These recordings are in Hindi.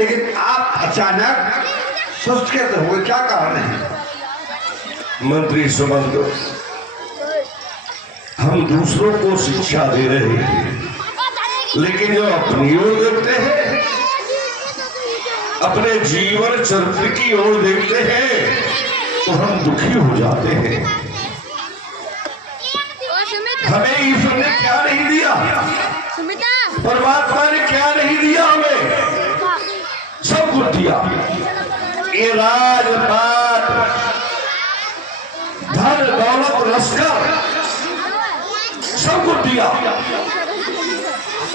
लेकिन आप अचानक सुस्त कैसे हुए, क्या कारण है? मंत्री सुमंत, हम दूसरों को शिक्षा दे रहे थे, लेकिन जो अपनी ओर देखते हैं, अपने जीवन चरित्र की ओर देखते हैं, तो हम दुखी हो जाते हैं। हमें ईश्वर ने क्या नहीं दिया, परमात्मा ने क्या नहीं दिया, हमें सब कुछ दिया। ये राजपाट, धन दौलत, लश्कर, सब कुछ दिया।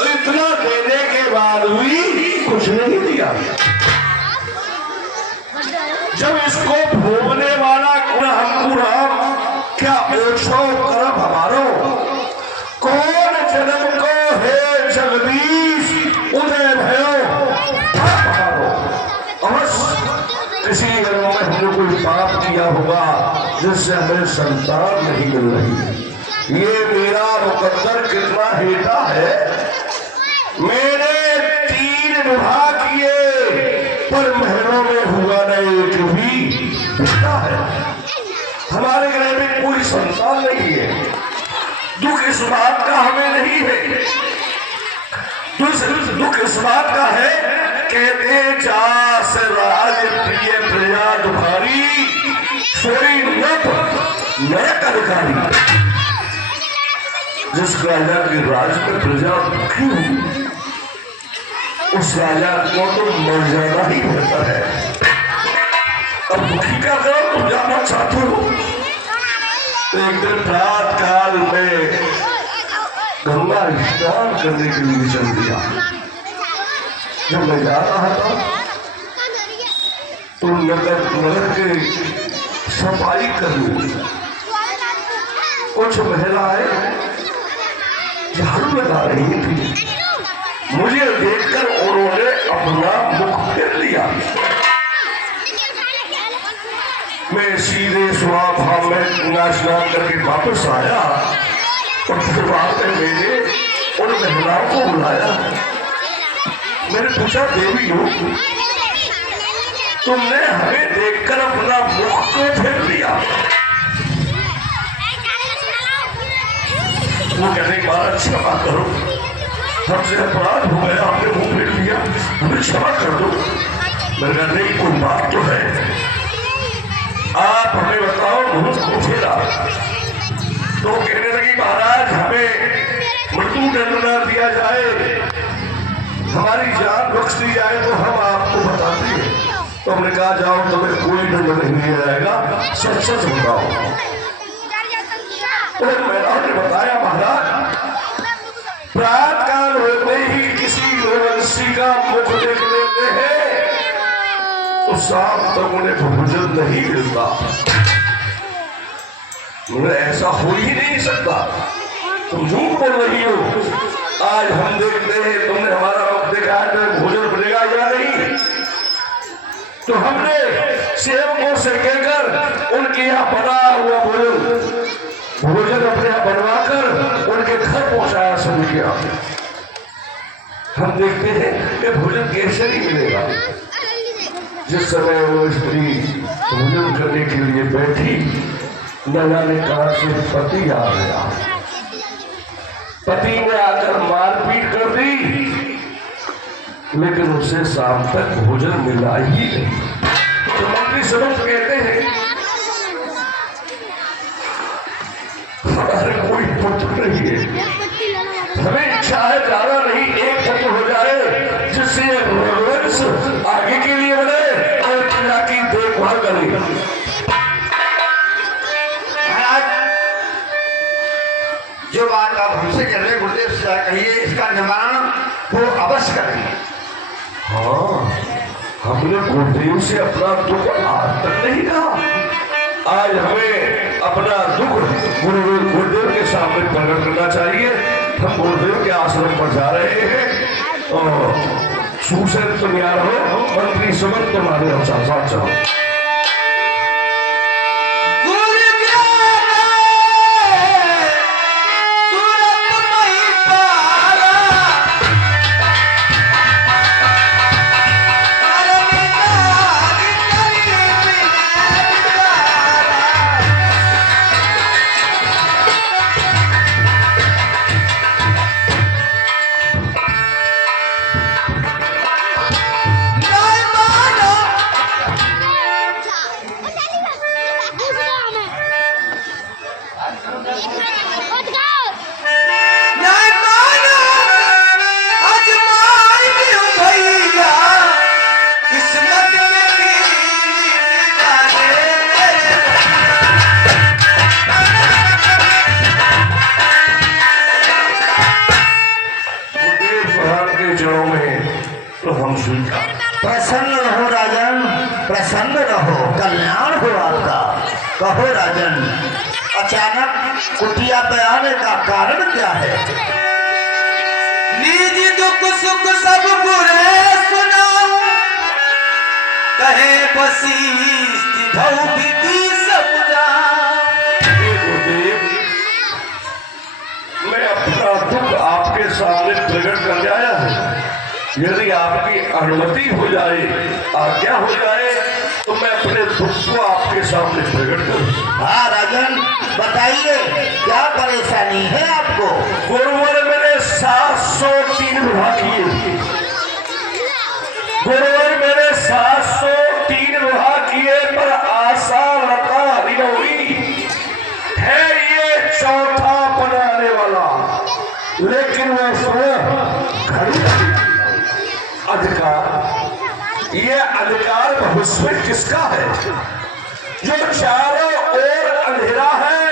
इतना देने के बाद भी कुछ नहीं दिया। जब इसको भोगने वाला हमको राम क्या ओछो करब हमारो, कौन जन्म को है जगदीश उदय भयो हमारो। अवश्य किसी जन्म में हमने कोई पाप किया होगा जिससे हमें संतान नहीं मिल रही। ये मेरा मुकद्दर कितना हेठा है। मैंने 3 विवाह किए पर महीनों में हुआ नहीं एक भी बेटा है। हमारे घर में कोई संतान नहीं है। दुख इस बात का हमें नहीं है, दुख इस बात का है, कहते जास राज प्रिय प्रजा तुम्हारी, सोई नरक अधिकारी। जिस राजा के राज में प्रजा दुखी हुई, उस राजा को तो मर जाना ही होता है। अब दुखी का करो, तुम जाना चाहते हो। तो एक दिन प्रात काल में गंगा स्नान करने के लिए चल दिया। जब मैं जा रहा था तो नगर के सफाई करने कुछ महिलाएं झाड़ू लगा रही थी। मुझे देखकर उन्होंने अपना मुख फेर लिया। मैं सीधे स्वभाव में स्नान करके वापस आया और फिर बाद में मैंने उन महिलाओं को बुलाया। मैंने पूछा, देवी हो, तुमने हमें देखकर अपना मुख क्यों फेर लिया? वो कहने के बाद क्षमा करो, हमसे अपराध हो गया, हमने मुंह फेर लिया, हमें क्षमा कर दो। मैंने कहा नहीं, कोई बात तो है, आप हमें बताओ मुंह को फेरा। तो कहने लगी, महाराज हमें मृत्यु दंड दिया जाए, हमारी जान बख्श दी जाए तो हम आपको बताते हैं। तो हमने कहा जाओ, तुम्हें कोई दंड नहीं दिया जाएगा, सच सच बताओ। तो मैंने बताया, महाराज प्रात काल होते ही किसी रघुवंशी का मुख देख लेते हैं तो शाम तक उन्हें भोजन नहीं मिलता। ऐसा हो ही नहीं सकता, तुम झूठ बोल रही हो। आज हम देखते हैं तुमने हमारा मुख देखा है, तो भोजन मिलेगा या नहीं? तो हमने सेवकों से कहकर उनके यहाँ बना हुआ भोजन अपने यहाँ बनवाकर उनके घर पहुंचाया सभी के यहाँ। हम देखते हैं कि भोजन कैसे नहीं मिलेगा। जिस समय वो स्त्री भोजन करने के लिए बैठी, न जाने कहां से पति आ गया। पति ने आकर मारपीट कर दी, लेकिन उसे शाम तक भोजन मिला ही नहीं। तो मंत्री समझ कहते हैं, हमारे कोई पुत्र नहीं है, हमें इच्छा है ज्यादा नहीं, एक पुत्र हो जाए जिससे वंश आगे के लिए बढ़े और प्रजा की देखभाल करें। जो बात आप हमसे कर रहे गुरुदेव से कहिए, इसका निवारण वो अवश्य करेंगे। हाँ, हमने गुरुदेव से अपना दुख आज तक नहीं कहा। आज हमें अपना दुख गुरुदेव के सामने प्रकट करना चाहिए। हम गुरुदेव के आश्रम पर जा रहे हैं और सुशेष तुम यार हो, मंत्री सुमंत तुम्हारे हम साथ चलो। प्रसन्न रहो राजन, प्रसन्न रहो, कल्याण हो आपका। कहो राजन, अचानक कुटिया पे आने का कारण क्या है? निज दुख सुख सब बुरे सुनाऊं, कहे वशिष्ठ भौभीति सब जाऊं। मैं अपना दुख आपके सामने प्रकट करके आया हूँ। यदि आपकी अनुमति हो जाए, आज्ञा हो जाए, तो मैं अपने दुख को आपके सामने प्रकट करूँ। हाँ राजन, बताइए क्या परेशानी है आपको? गुरुवर मेरे 703 विवाह किए थे। गुरुवर मेरे 703 विवाह किए, पर आशा लता हुई है ये चौथा बनाने वाला। लेकिन वह स्वयं घड़ी अधिकार, ये अधिकार भविष्य में किसका है? जो चारों ओर अंधेरा है,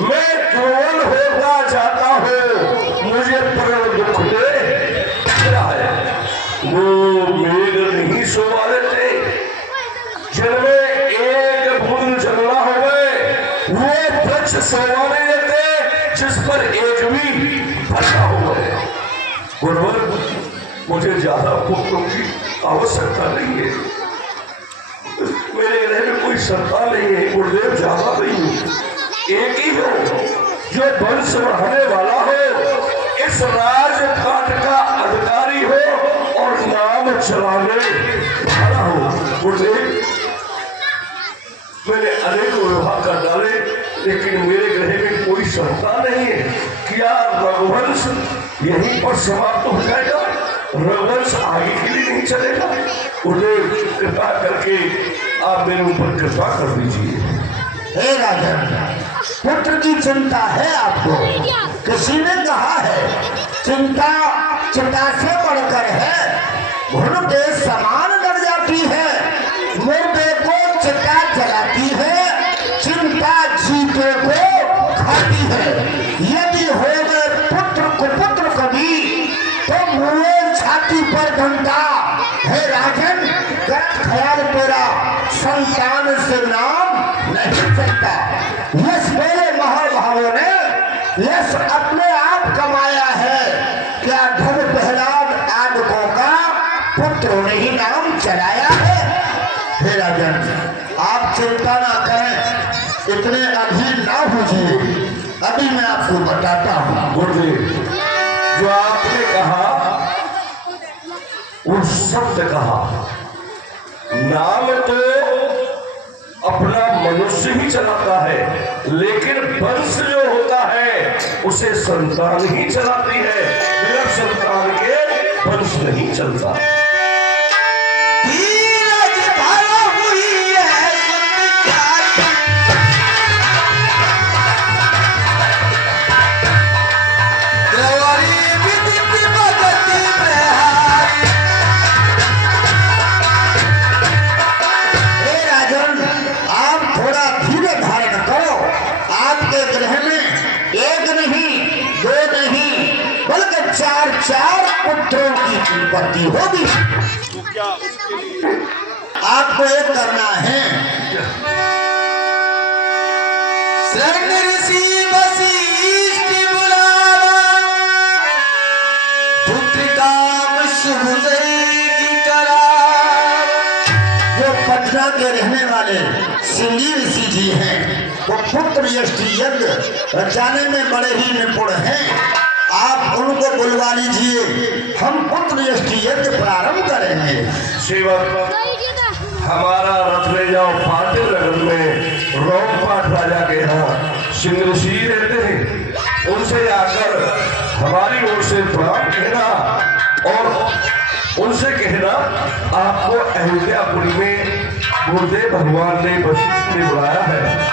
मैं केवल होता जाता हूँ, मुझे परम दुख दे क्या है? वो मेघ नहीं सोवा देते, जिनमें एक बूंद चलना हो गए, वो वृक्ष सोवा नहीं देते जिस पर एक भी फलना हो गए। गुरुवर, मुझे ज्यादा पुत्रों की आवश्यकता नहीं है, मेरे गृह में कोई संतान नहीं है। गुरुदेव, ज्यादा नहीं है, एक ही हो जो वंश बढ़ाने वाला हो, इस राजपाट का अधिकारी हो और नाम चलाने वाला हो। गुरुदेव, मैंने अनेक विवाह कर डाले, लेकिन मेरे गृह में कोई संतान नहीं है। क्या रघुवंश यहीं पर समाप्त हो जाएगा? रघुवंश आगे के लिए नहीं चलेगा? गुरुदेव, कृपा करके आप मेरे ऊपर कृपा कर दीजिए। हे राजन, पुत्र की चिंता है आपको? किसी ने कहा है चिंता चिता से बढ़कर है, घुन के समान लड़ जाती है, मुर्दे को चिता जलाती है, चिंता जीते को खाती है। यदि हो गए पुत्र कुपुत्र कभी, तो मुँह छाती पर घंटा। हे राजन, गलत ख्याल तेरा, संतान से नाम नहीं चलता। यश मेरे महाभावों ने यश अपने आप कमाया है, क्या धन प्रहलाद आदकों का पुत्रों ने ही नाम चलाया है? हे राजन, आप चिंता ना करें, इतने अधीर ना होइए, अभी मैं आपको बताता हूँ। गुरुदेव, जो आपने कहा वो शब्द कहा, नाम तो अपना मनुष्य ही चलाता है, लेकिन वंश जो होता है उसे संतान ही चलाती है। बिना संतान के वंश नहीं चलता। धीरज धरो हुई है सत्यारी, द्रवरी विदित भगति प्रहारी। हे राजन, आप थोड़ा धीरे धारण करो। आपके गृह में एक नहीं, दो नहीं, बल्कि चार चार पुत्रों की उत्पत्ति होगी। आपको एक करना है, शरण ऋषि वशिष्ठ बुलावा, पुत्र काम शुभ की करावा। जो पटना के रहने वाले सिंगी ऋषि जी हैं, वो पुत्र यष्टि यज्ञ रचाने में बड़े ही निपुण हैं। आप उनको बुलवा लीजिए, हम पुत्र यष्टि यज्ञ प्रारंभ करेंगे। सेवक, हमारा रथ ले जाओ फातिल नगर में रोमपाट राजा के यहाँ सिंह ऋषि रहते हैं, उनसे आकर हमारी ओर से प्रणाम कहना और उनसे कहना आपको अयोध्यापुरी में गुरुदेव भगवान ने वशिष्ठ ने बुलाया है।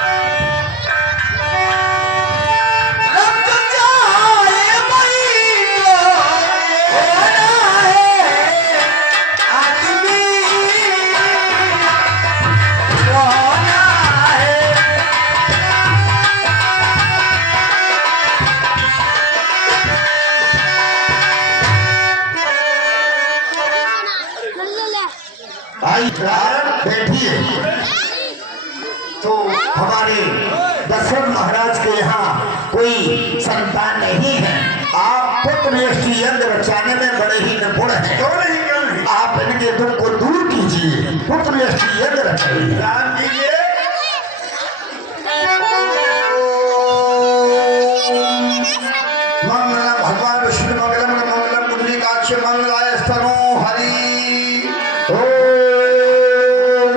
आई बैठिए। तो हमारे दशरथ महाराज के यहाँ कोई संतान नहीं है। आप पुत्र यज्ञ रचाने में बड़े ही निपुण हैं। क्यों नहीं कर रही? आप इनके दुख को दूर कीजिए, पुत्र यज्ञ रचाइए। दान कीजिए। मंगलम भगवान विष्णु मंगलम मंगलम पुंडरीकाक्ष मंगलाय स्तनो हरि। ओम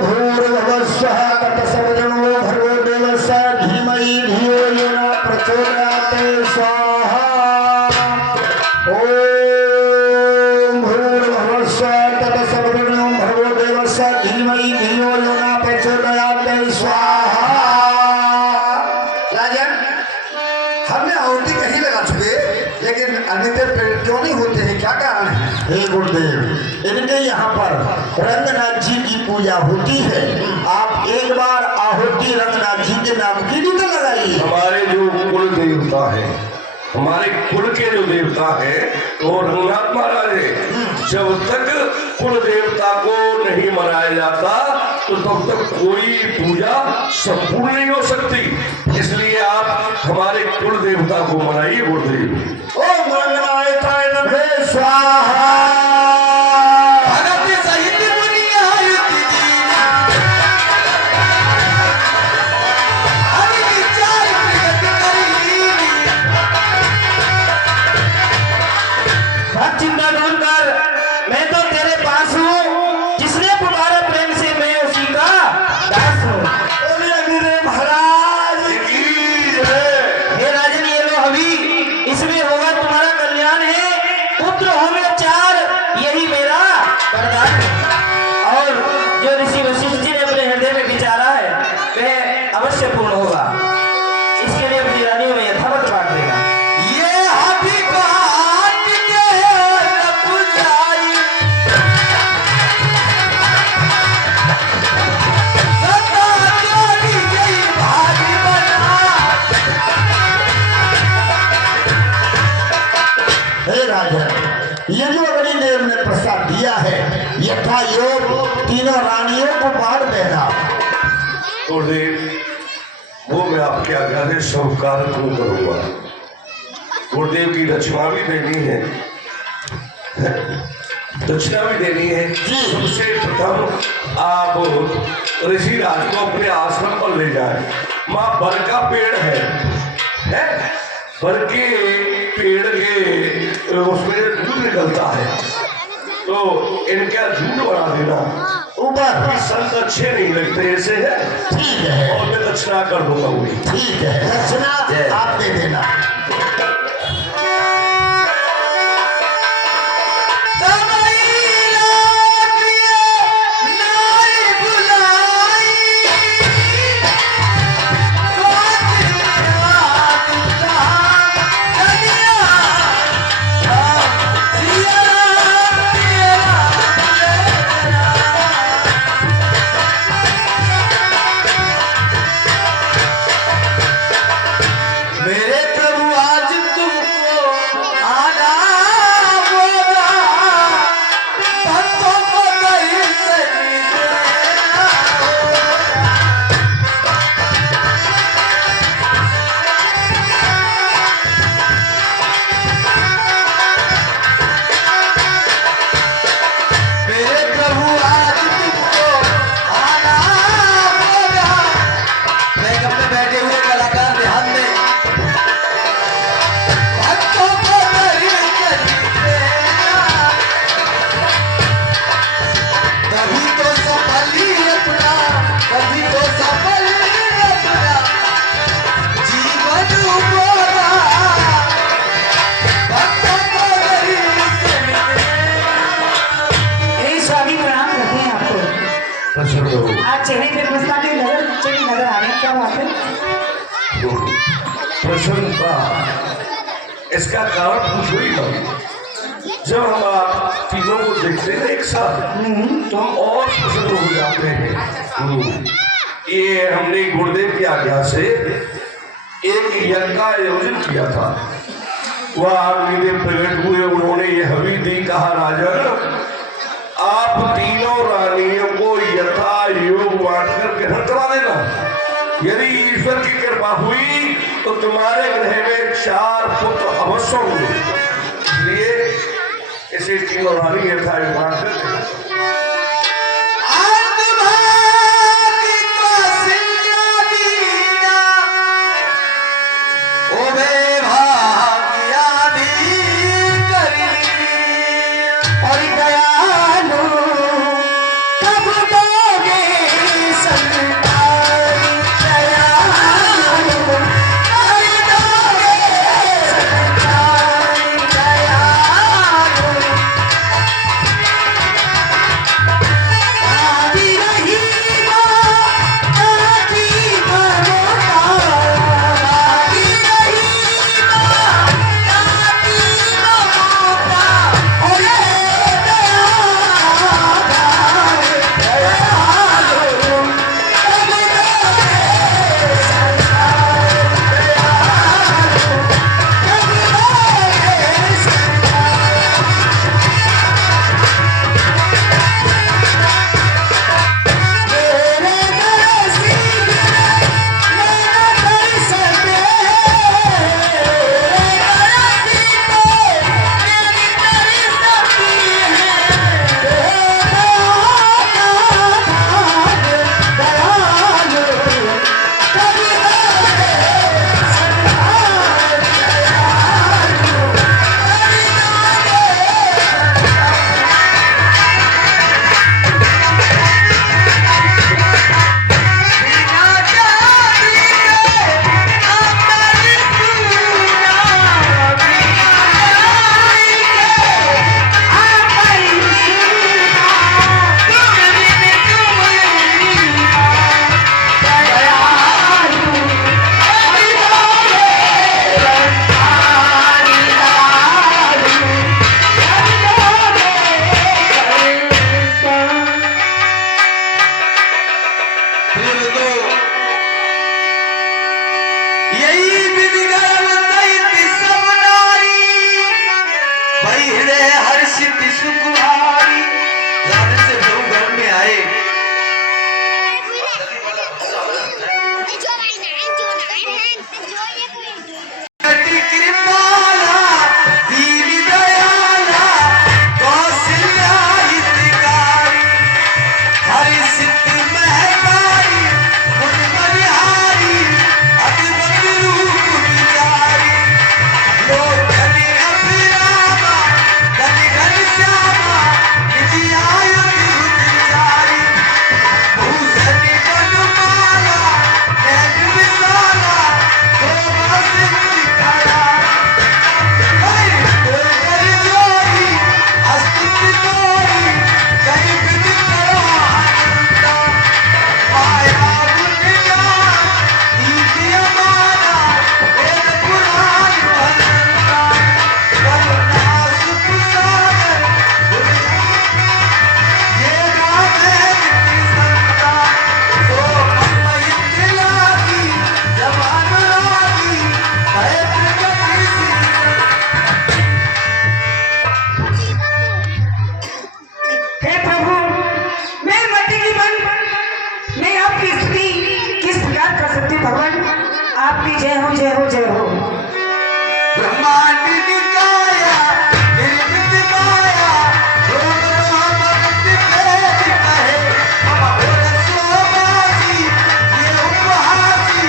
भूर्भुवः स्वः तत्सवितुर्वरेण्यो भर्गो देवस्य धीमहि धियो यो न प्रचोदयात् स्वाहा। ओम भूर्भुवः स्वः तत्सवितुर्वरेण्यो भर्गो देवस्य धीमहि धियो यो न प्रचोदयात् स्वाहा। राजन, हमने आहुति कहीं लगा चुके, लेकिन अन्यत्र प्रेरित क्यों नहीं होते हैं? क्या कारण है? हे गुरुदेव, इनके यहाँ पर रंगनाथ जी की पूजा होती है। आप एक बार आहुति रंगनाथ जी के नाम की भी तो लगाइए। हमारे जो कुल देवता है, हमारे कुल के जो देवता है वो रंगनाथ महाराज है। जब तक कुल देवता को नहीं मनाया जाता तो तब तक कोई पूजा संपूर्ण नहीं हो सकती। इसलिए आप हमारे कुल देवता को मनाइए गुरुदेव। ओम रंगनाथाय नमः स्वाहा। भगत सहित मुनि आयुति दीना, हरि विचार प्रगट करी। मत चिंता दूर कर, मैं तो तेरे पास हूँ। जिसने पुकारा प्रेम से मैं उसी का दास हूँ। महाराज हे राजन, ये लो अभी, इसमें होगा तुम्हारा कल्याण है। पुत्र होंगे 4, यही मेरा वरदान है। और जो ऋषि वशिष्ठ जी ने अपने हृदय में विचारा है वह अवश्य पूर्ण होगा। इसके लिए अपनी रानियों में यथावत बांट देगा। ये हाथी को हाथ के न पुजाई, सदा चोरी गई भारी बना। हे राजन, ये जो अग्निदेव ने प्रसाद दिया है यथा योग तीनों रानियों को बांट देना। गुरुदेव, वो मैं आपके आज्ञा से सब कार्य पूर्ण करूंगा। गुरुदेव की दक्षिणा भी देनी है, दक्षिणा भी देनी है। जी। सबसे प्रथम आप ऋषि राज को अपने आश्रम पर ले जाए। माँ बर का पेड़ है? बर के पेड़ के उसमें दूध निकलता है, तो इनका दूध बना देना। ऊपर संत अच्छे नहीं लगते ऐसे है, ठीक है, और मैं दक्षिणा कर दूंगा वही। ठीक है, दक्षिणा आप दे देना। मेरे प्रभु आज तुमको आना होगा, भक्तों को कहीं से मिलना होगा। मेरे प्रभु आज तुमको आना होगा। मैं अपने बैठे हुए कलाकार ध्यान दें। भक्तों को दर्शन देना, तभी तो सफल ही अपना, तभी तो सफल ही अपना जीवन बोला। भक्तों को दर्शन देना। हे स्वामी, प्रणाम करते हैं आपको। आज चेहरे पे गुस्सा की नजर आ रही है, क्या बात है? प्रसन्नता, इसका कारण पूछो ही मत। जब हम आप तीनों को देखते हैं एक साथ तो हम और प्रसन्न हो जाते हैं। ये हमने गुरुदेव की आज्ञा से एक यज्ञ का आयोजन किया था। वह अग्निदेव प्रकट हुए, उन्होंने ये हवि दी। कहा राजन, आप तीनों रानियों को योग बांट कर ग्रहण करवा लेना। यदि ईश्वर की कृपा हुई तो तुम्हारे ग्रह में 4 पुत्र अवश्य होंगे। इसलिए इसे तीनों रानी यथा बांट कर देना। आपकी जय हो जय हो जय हो। ब्रह्मांड निकाया निर्मित माया रोम रोम भक्त भेद कहे हम और सोमासी ये उपहासी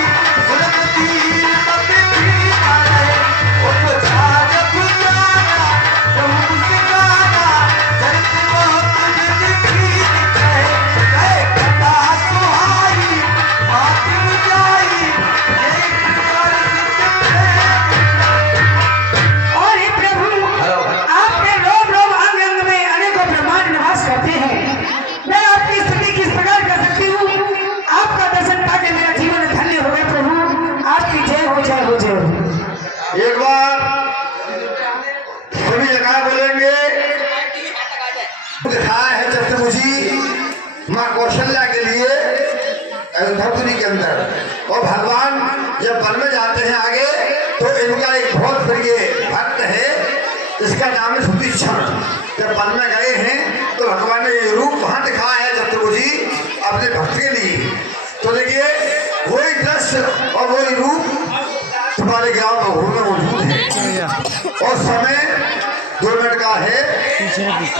सुरपति तपति आए उपचार पुजारा प्रभु सिकारा चरित बहुत विधि कहे कहे कथा सुहाई बात बुझाई और हे प्रभु आपके रोम रोम अंग अंग में अनेकों ब्रह्मांड निवास करते हैं। मैं आपकी स्तुति किस प्रकार कर सकती हूँ? आपका दर्शन पाके मेरा जीवन धन्य हो गया। प्रभु आपकी जय हो जय हो जय हो। एक बार सभी जगह बोलेंगे दिखाया है चतुर्भुजी माँ कौशल्या के लिए अयोध्यापुरी के अंदर। और भगवान जब वन में जाते हैं आगे तो इनका एक बहुत प्रिय भक्त है, इसका नाम है सुतीक्षण। जब वन में गए हैं तो भगवान ने ये रूप वहां दिखाया है चतुर्भुजी अपने और समय 2 मिनट का है,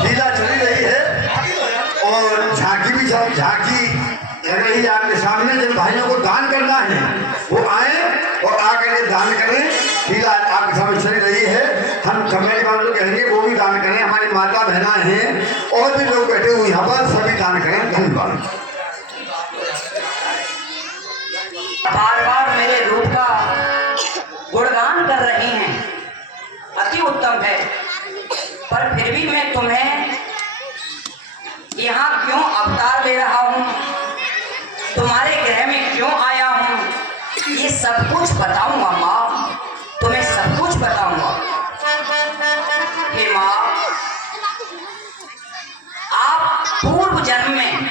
लीला चली रही है और झांकी भी झांकी लग रही है आपके सामने। जिन भाइयों को दान करना है वो आए और आकर के दान करें। लीला आपके सामने चली रही है। हम कमेटी वाले लोग कहेंगे वो भी दान करें, हमारी माता बहना हैं और भी लोग बैठे हुए यहाँ पर, सभी दान करें। धन्यवाद। बार बार मेरे रूप का गुणगान कर रहे हैं, अति उत्तम है, पर फिर भी मैं तुम्हें यहाँ क्यों अवतार ले रहा हूँ, तुम्हारे गृह में क्यों आया हूँ, ये सब कुछ बताऊंगा माँ, तुम्हें सब कुछ बताऊंगा। हे माँ, आप पूर्व जन्म में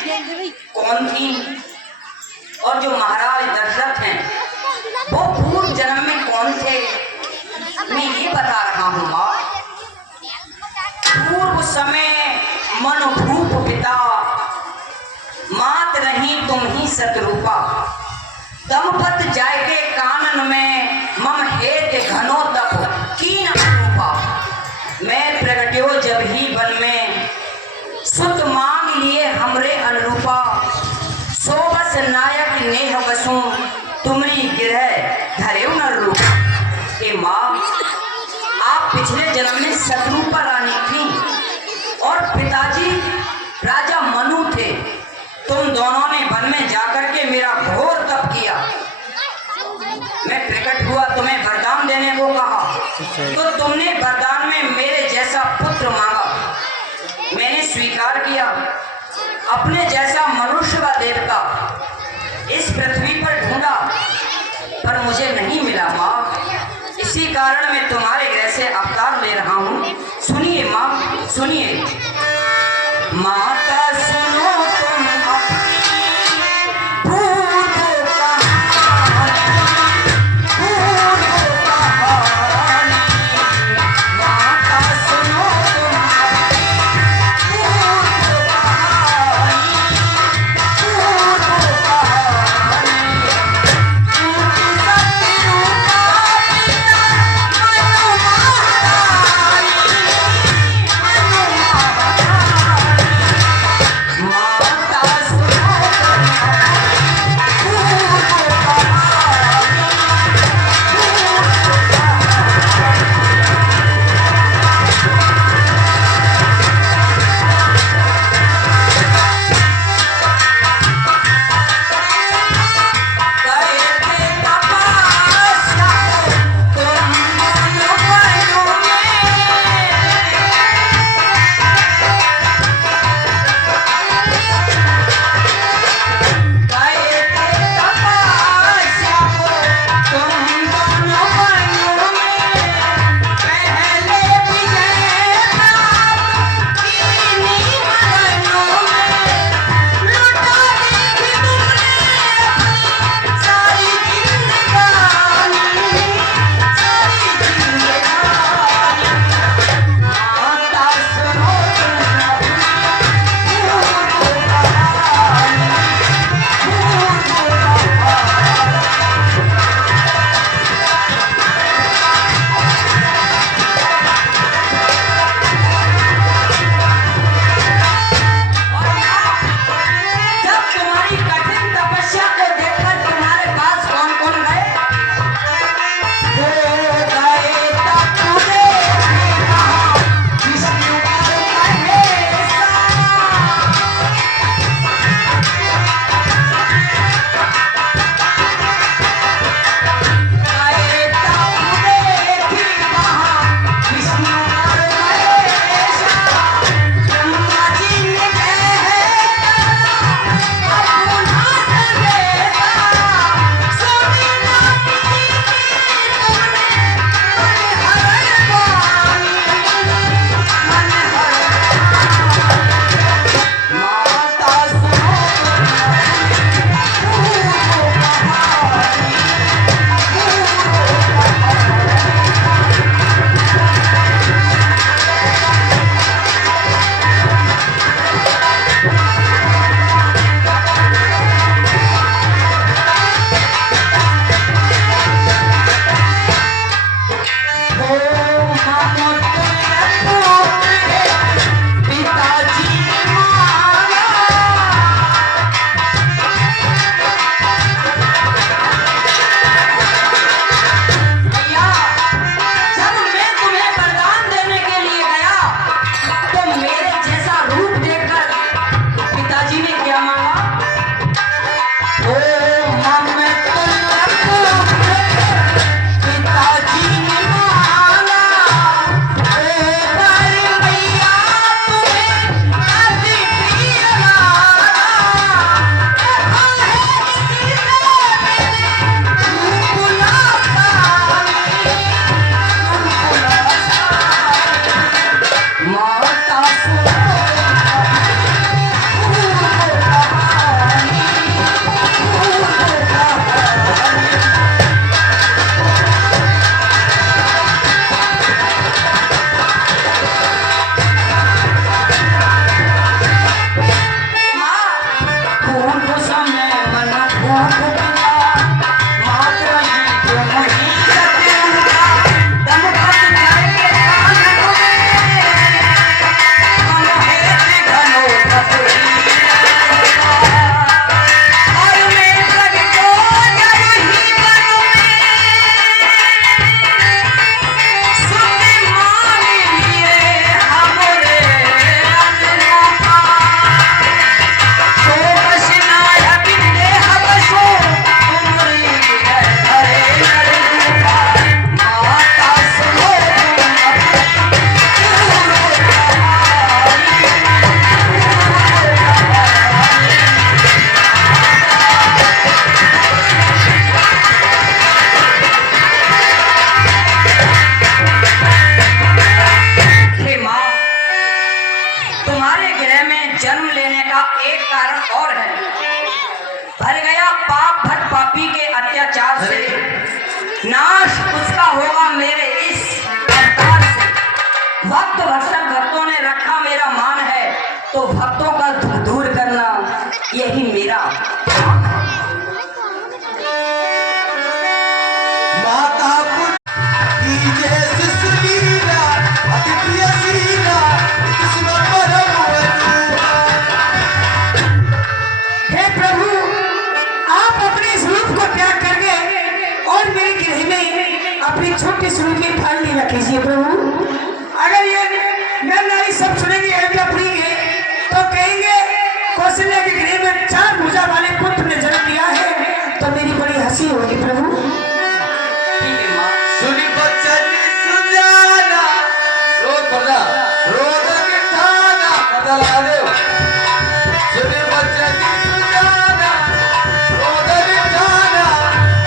कौन थी और जो महाराज दशरथ हैं वो पूर्व जन्म में कौन थे, मैं ये बता रहा हूँ माँ। पूर्व समय मनोभूप पिता, मात रही तुम ही सतरूपा, दमपत जायके कानन में मम हेत घनो तप कीन अनुपा। मैं प्रगट्यो जब ही वन में सुत मांग लिए हमरे अनुरूपा, सोबस नायक नेह बसू तुमरी गिरह धरे न रूप। हे माँ, आप पिछले जन्म में सतरूपा रानी थी और पिताजी राजा मनु थे। तुम दोनों ने वन में जाकर के मेरा घोर तप किया। मैं प्रकट हुआ, तुम्हें वरदान देने को कहा, तो तुमने वरदान में मेरे जैसा पुत्र मांगा, मैंने स्वीकार किया। अपने जैसा मनुष्य व देवता इस पृथ्वी पर ढूंढा पर मुझे नहीं मिला माँ। इसी कारण मैं तुम्हारे गृह से अवतार ले रहा हूँ। सुनिए माँ, सुनिए। माता सुनो तुम अपनी पूर्व कहानी, माता सुनो तुम अपनी पूर्व कहानी। एक कारण और है। भर गया पाप भट पापी के अत्याचार से, नाश उसका होगा मेरे इस अवतार से। भक्त भक्षक भक्तों ने रखा मेरा मान है, तो भक्तों का दुख दूर करना यही मेरा काम है। माता कीजे सुशीला अति प्रियसीला कृष्ण परम वधूरा। हे प्रभु, आप अपने स्वरूप को त्याग करके और मेरे गृह में अपनी छोटी स्वरूप की थाल लीला कीजिए प्रभु। अगर ये नर नारी सब सुनेंगे अपनी तो कहेंगे कौशल्या के गृह में 4 भुजा वाले पुत्र ने जन्म लिया है, तो मेरी बड़ी हंसी होगी प्रभु। ठीक है माँ। सुनी बचन सुजाना रोज पढ़ना रोज के ठाना पता लगा दो। सुनी बचन सुजाना रोज के ठाना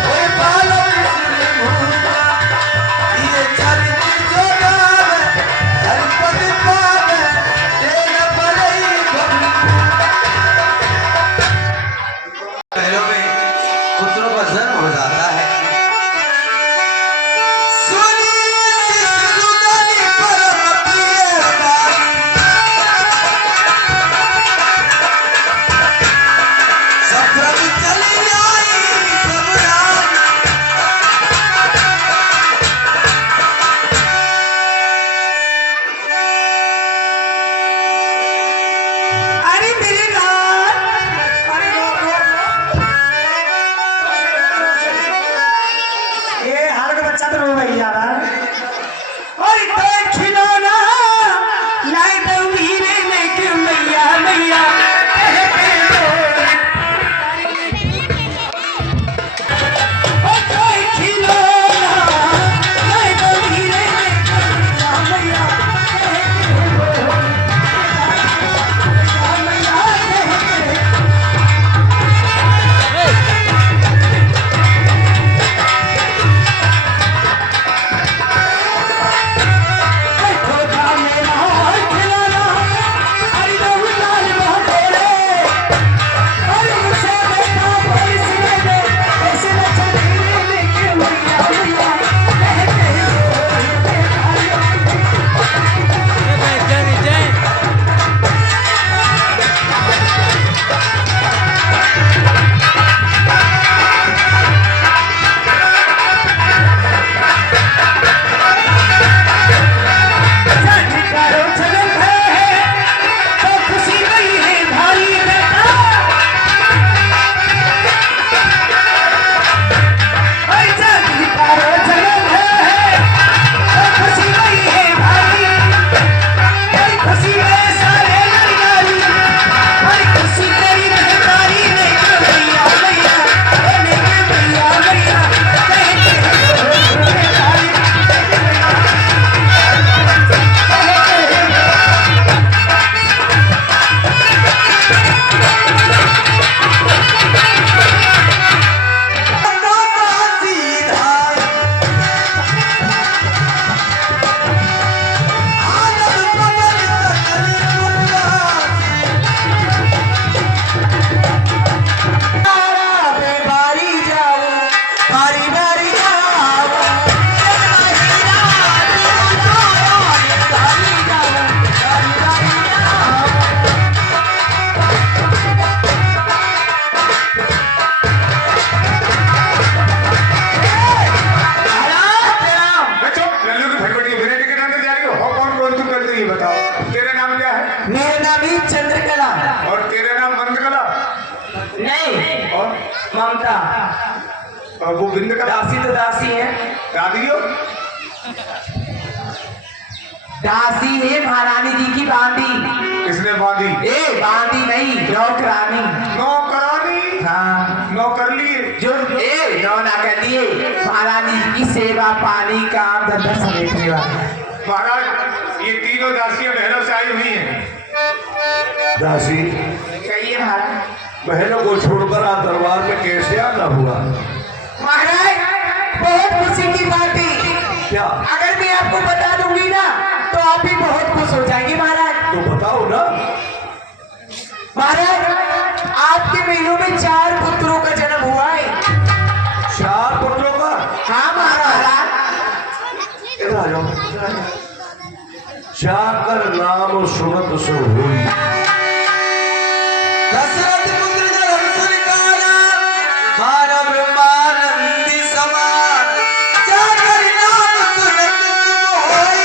कोई बालक सुनी भूला। ये चरित्र जो गावे हरिपद पावे तेरा बड़ई बबलू। पहलों में पुत्रों का जन्म हो जाता है। सुनी सिसुदानी परम प्रियकारी, सप्रभ चली आई प्रभुरानी। अरे मेरे लाल, अरे ये हार का बच्चा तो रो रही यार। और तो खिलौना लाए दूंगी रे लेके मैया मैया कहते हो। और तो खिलौना लाए दूंगी रे लेके मैया मैया कहते हो। मैया कहते हो। मेरा नाम ही चंद्रकला। और तेरा नाम मंदकला नहीं, और ममता। गोविंद कला दासी तो दासी है। दादियों दासी है महारानी जी की बांदी। किसने बांधी? ए बांदी नहीं, नौकरानी। नौकरानी? हाँ, नौकर लिए जो ए नौना कर लिए महारानी जी की सेवा पानी काम धंधा समेटने वाला। महाराज ये तीनों दासियां बहनों से आई हुई हैं। दासी कहिए महाराज। बहनों को छोड़कर आप दरबार में कैसे आना हुआ? महाराज बहुत खुशी की बात है। क्या? अगर मैं आपको बता दूंगी ना तो आप भी बहुत खुश हो जाएंगे महाराज। तो बताओ ना। महाराज महीनों में 4 पुत्रों का जन्म हुआ है। 4 पुत्रों का? हाँ महाराज। इधर आ जाओ। जाकर नाम सुनत सो हुई। दशरथ पुत्र जब सुन काना माना ब्रह्मानंदी समान जाकर नाम सुनत होई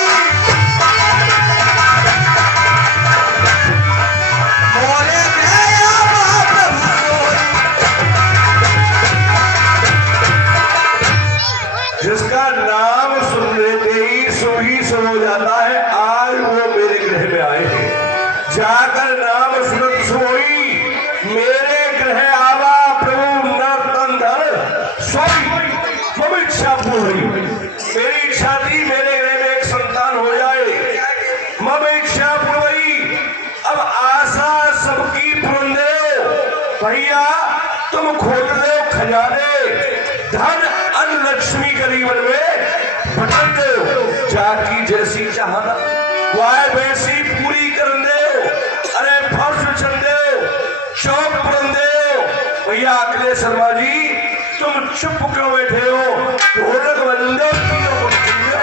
मोरे गया प्रभु सोई। जिसका नाम सुन लेते ही सो हो जाता है। आज वो मेरे गृह में आए हैं। जाकर नाम सुनत सोई मेरे गृह आवा प्रभु नर तंधर सोई। मम इच्छा पूरी। मेरी इच्छा थी मेरे गृह में एक संतान हो जाए। मम इच्छा पूरी। अब आशा सबकी पूर्ण दे भैया। तुम खोल दो खजाने धन अन्न लक्ष्मी गरीबन में बटन दो। जाकी जैसी चाहना वाय वैसी पूरी कर दे। अरे फर्श चल दे चौक पूरन दे। भैया अखिलेश शर्मा जी तुम चुप क्यों बैठे हो? ढोलक बजो तीनों को सुनियो।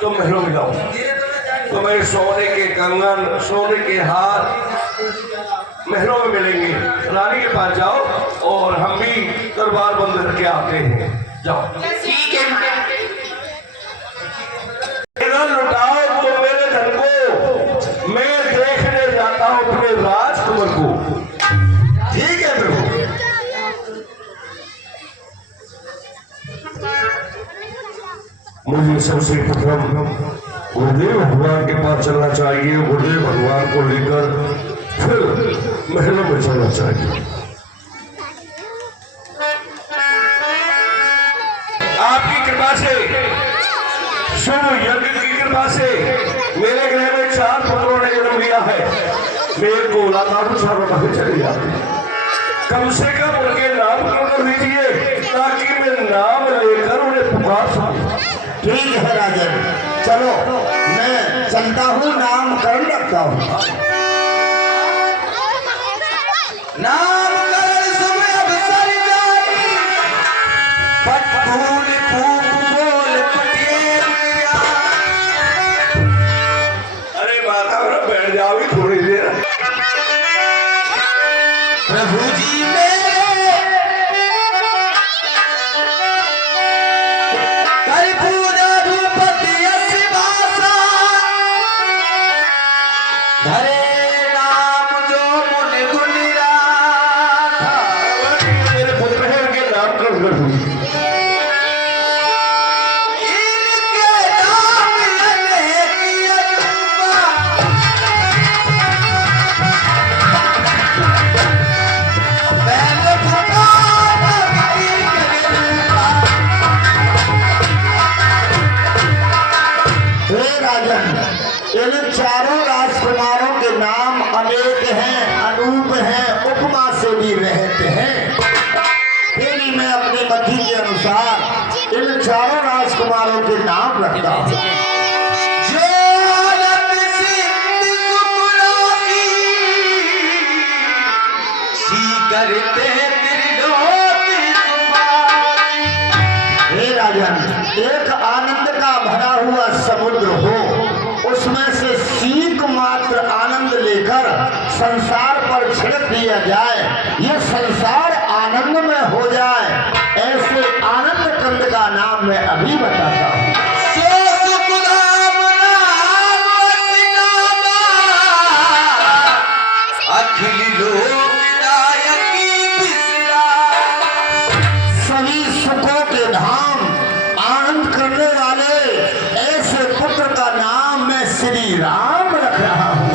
तो महलों में जाओ तुम्हें सोने के कंगन सोने के हार महलों में मिलेंगे। रानी के पास जाओ और हम भी दरबार बंद करके आते हैं। जाओ ठीक है। इधर लुटाओ तो मेरे धन को मैं देखने जाता हूँ तुम्हें राजकुमार को। ठीक है प्रभु। मुझे सबसे प्रथम गुरुदेव भगवान के पास चलना चाहिए। गुरुदेव भगवान को लेकर फिर महलों में चलना चाहिए। आपकी कृपा से शुभ यज्ञ की कृपा से मेरे गृह में 4 पुत्रों ने जन्म लिया है। मेरे को औलाद चले जाते हैं। कम से कम उनके नाम कर दीजिए ताकि मैं नाम लेकर उन्हें पुकार सकूं। ठीक है राजन, चलो मैं चलता हूँ, नामकरण रखता हूँ। नामकरण समय अवसर जाई पट फूल फूक बोल पटेल मिया। अरे माता बैठ जाओगी थोड़ी देर। प्रभु जी मेरे कर पूजा भूपति असिवासा धरे नाम जो मुन गुण राखा। मेरे पुत्र है उनके नाम कर दूं। इनके नाम अनेक अनूपा बैल फुकारा विधि करे रूपा। हे राजन, इन चारों राजकुमारों के नाम अनेक हैं, अनूप हैं, उपमा से भी रहते हैं। फिर भी मैं अपनी मति के अनुसार इन चारों राजकुमारों के नाम रखता हूँ। जो आनंद सिंध सुकुलासी सी करते त्रिलोकी सुपारी। हे राजन, एक आनंद का भरा हुआ समुद्र हो, उसमें से संसार पर छिड़क दिया जाए, ये संसार आनंद में हो जाए, ऐसे आनंद कंद का नाम मैं अभी बताता हूँ। सभी सुखों के धाम आनंद करने वाले ऐसे पुत्र का नाम मैं श्री राम रख रहा हूँ।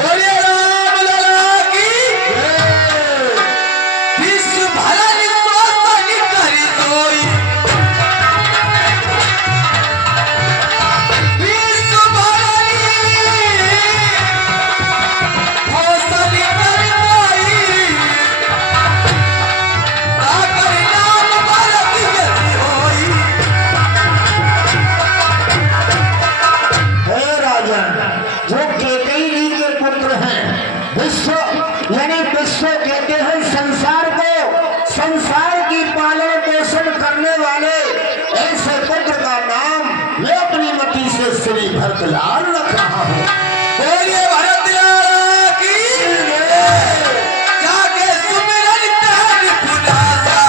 विश्व कहते हैं संसार को, संसार की पालन पोषण करने वाले ऐसे पुत्र का नाम मैं अपनी मति से श्री भरतलाल रख रहा हूँ। बोलिए भरतलाल की जाके सुमिरन तेरी पुनासा,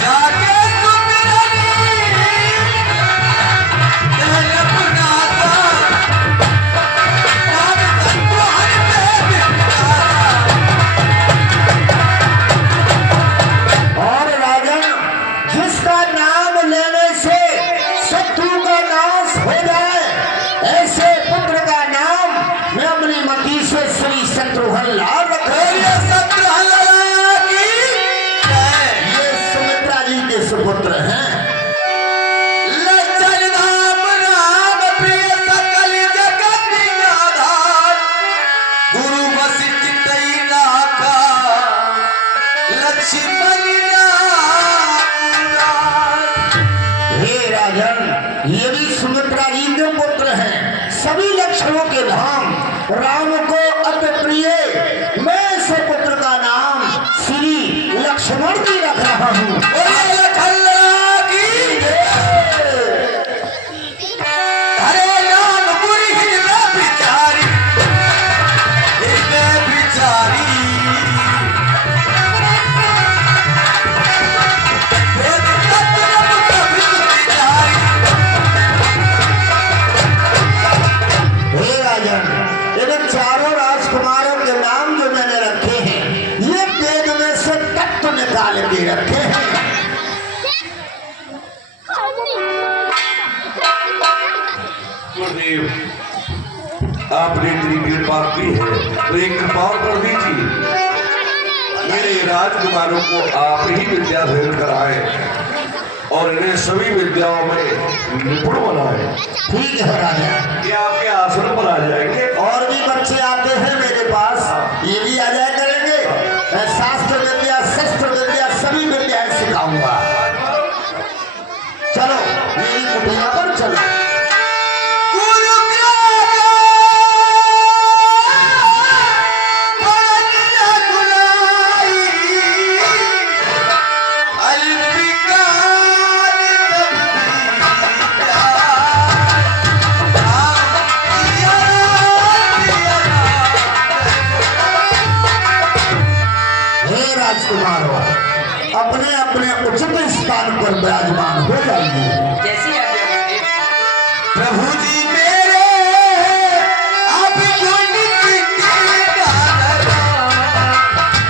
जाके सुमिरन तेरी पुनासा, और राजन जिसका नाम लेने से शत्रु का नाश हो जाए, ऐसे पुत्र का नाम मैं अपनी मति से श्री शत्रुघ्न लाल रख रहा हूँ। ये सुमित्रा जी के सुपुत्र हैं। हे राजन, ये भी सुमित्रा जी के पुत्र हैं, सभी लक्षणों के धाम राम को अति प्रिय मैं से पुत्र का नाम श्री लक्ष्मण जी रख रहा हूँ। इन चारों राजकुमारों के नाम जो मैंने रखे हैं, ये वेद में से तत्व निकाल के रखे हैं। गुरुदेव, आपने इतनी कृपा की है तो एक कृपा और कर दीजिए, मेरे राजकुमारों को आप ही विद्या भेद कराए और इन्हें सभी विद्याओं में निपुण बनाए। ठीक है राजा, ये आपके आश्रम पर आ जाएंगे। और भी बच्चे आते हैं मेरे पास, ये भी आ जाया करेंगे। मैं शास्त्र विद्या, शस्त्र विद्या, सभी विद्याएं सिखाऊंगा। चलो मेरी कुटिया पर चलो। राजकुमारों, अपने अपने उचित स्थान पर विराजमान हो जाइए। जैसी आज्ञा होगी। प्रभु जी मेरे आप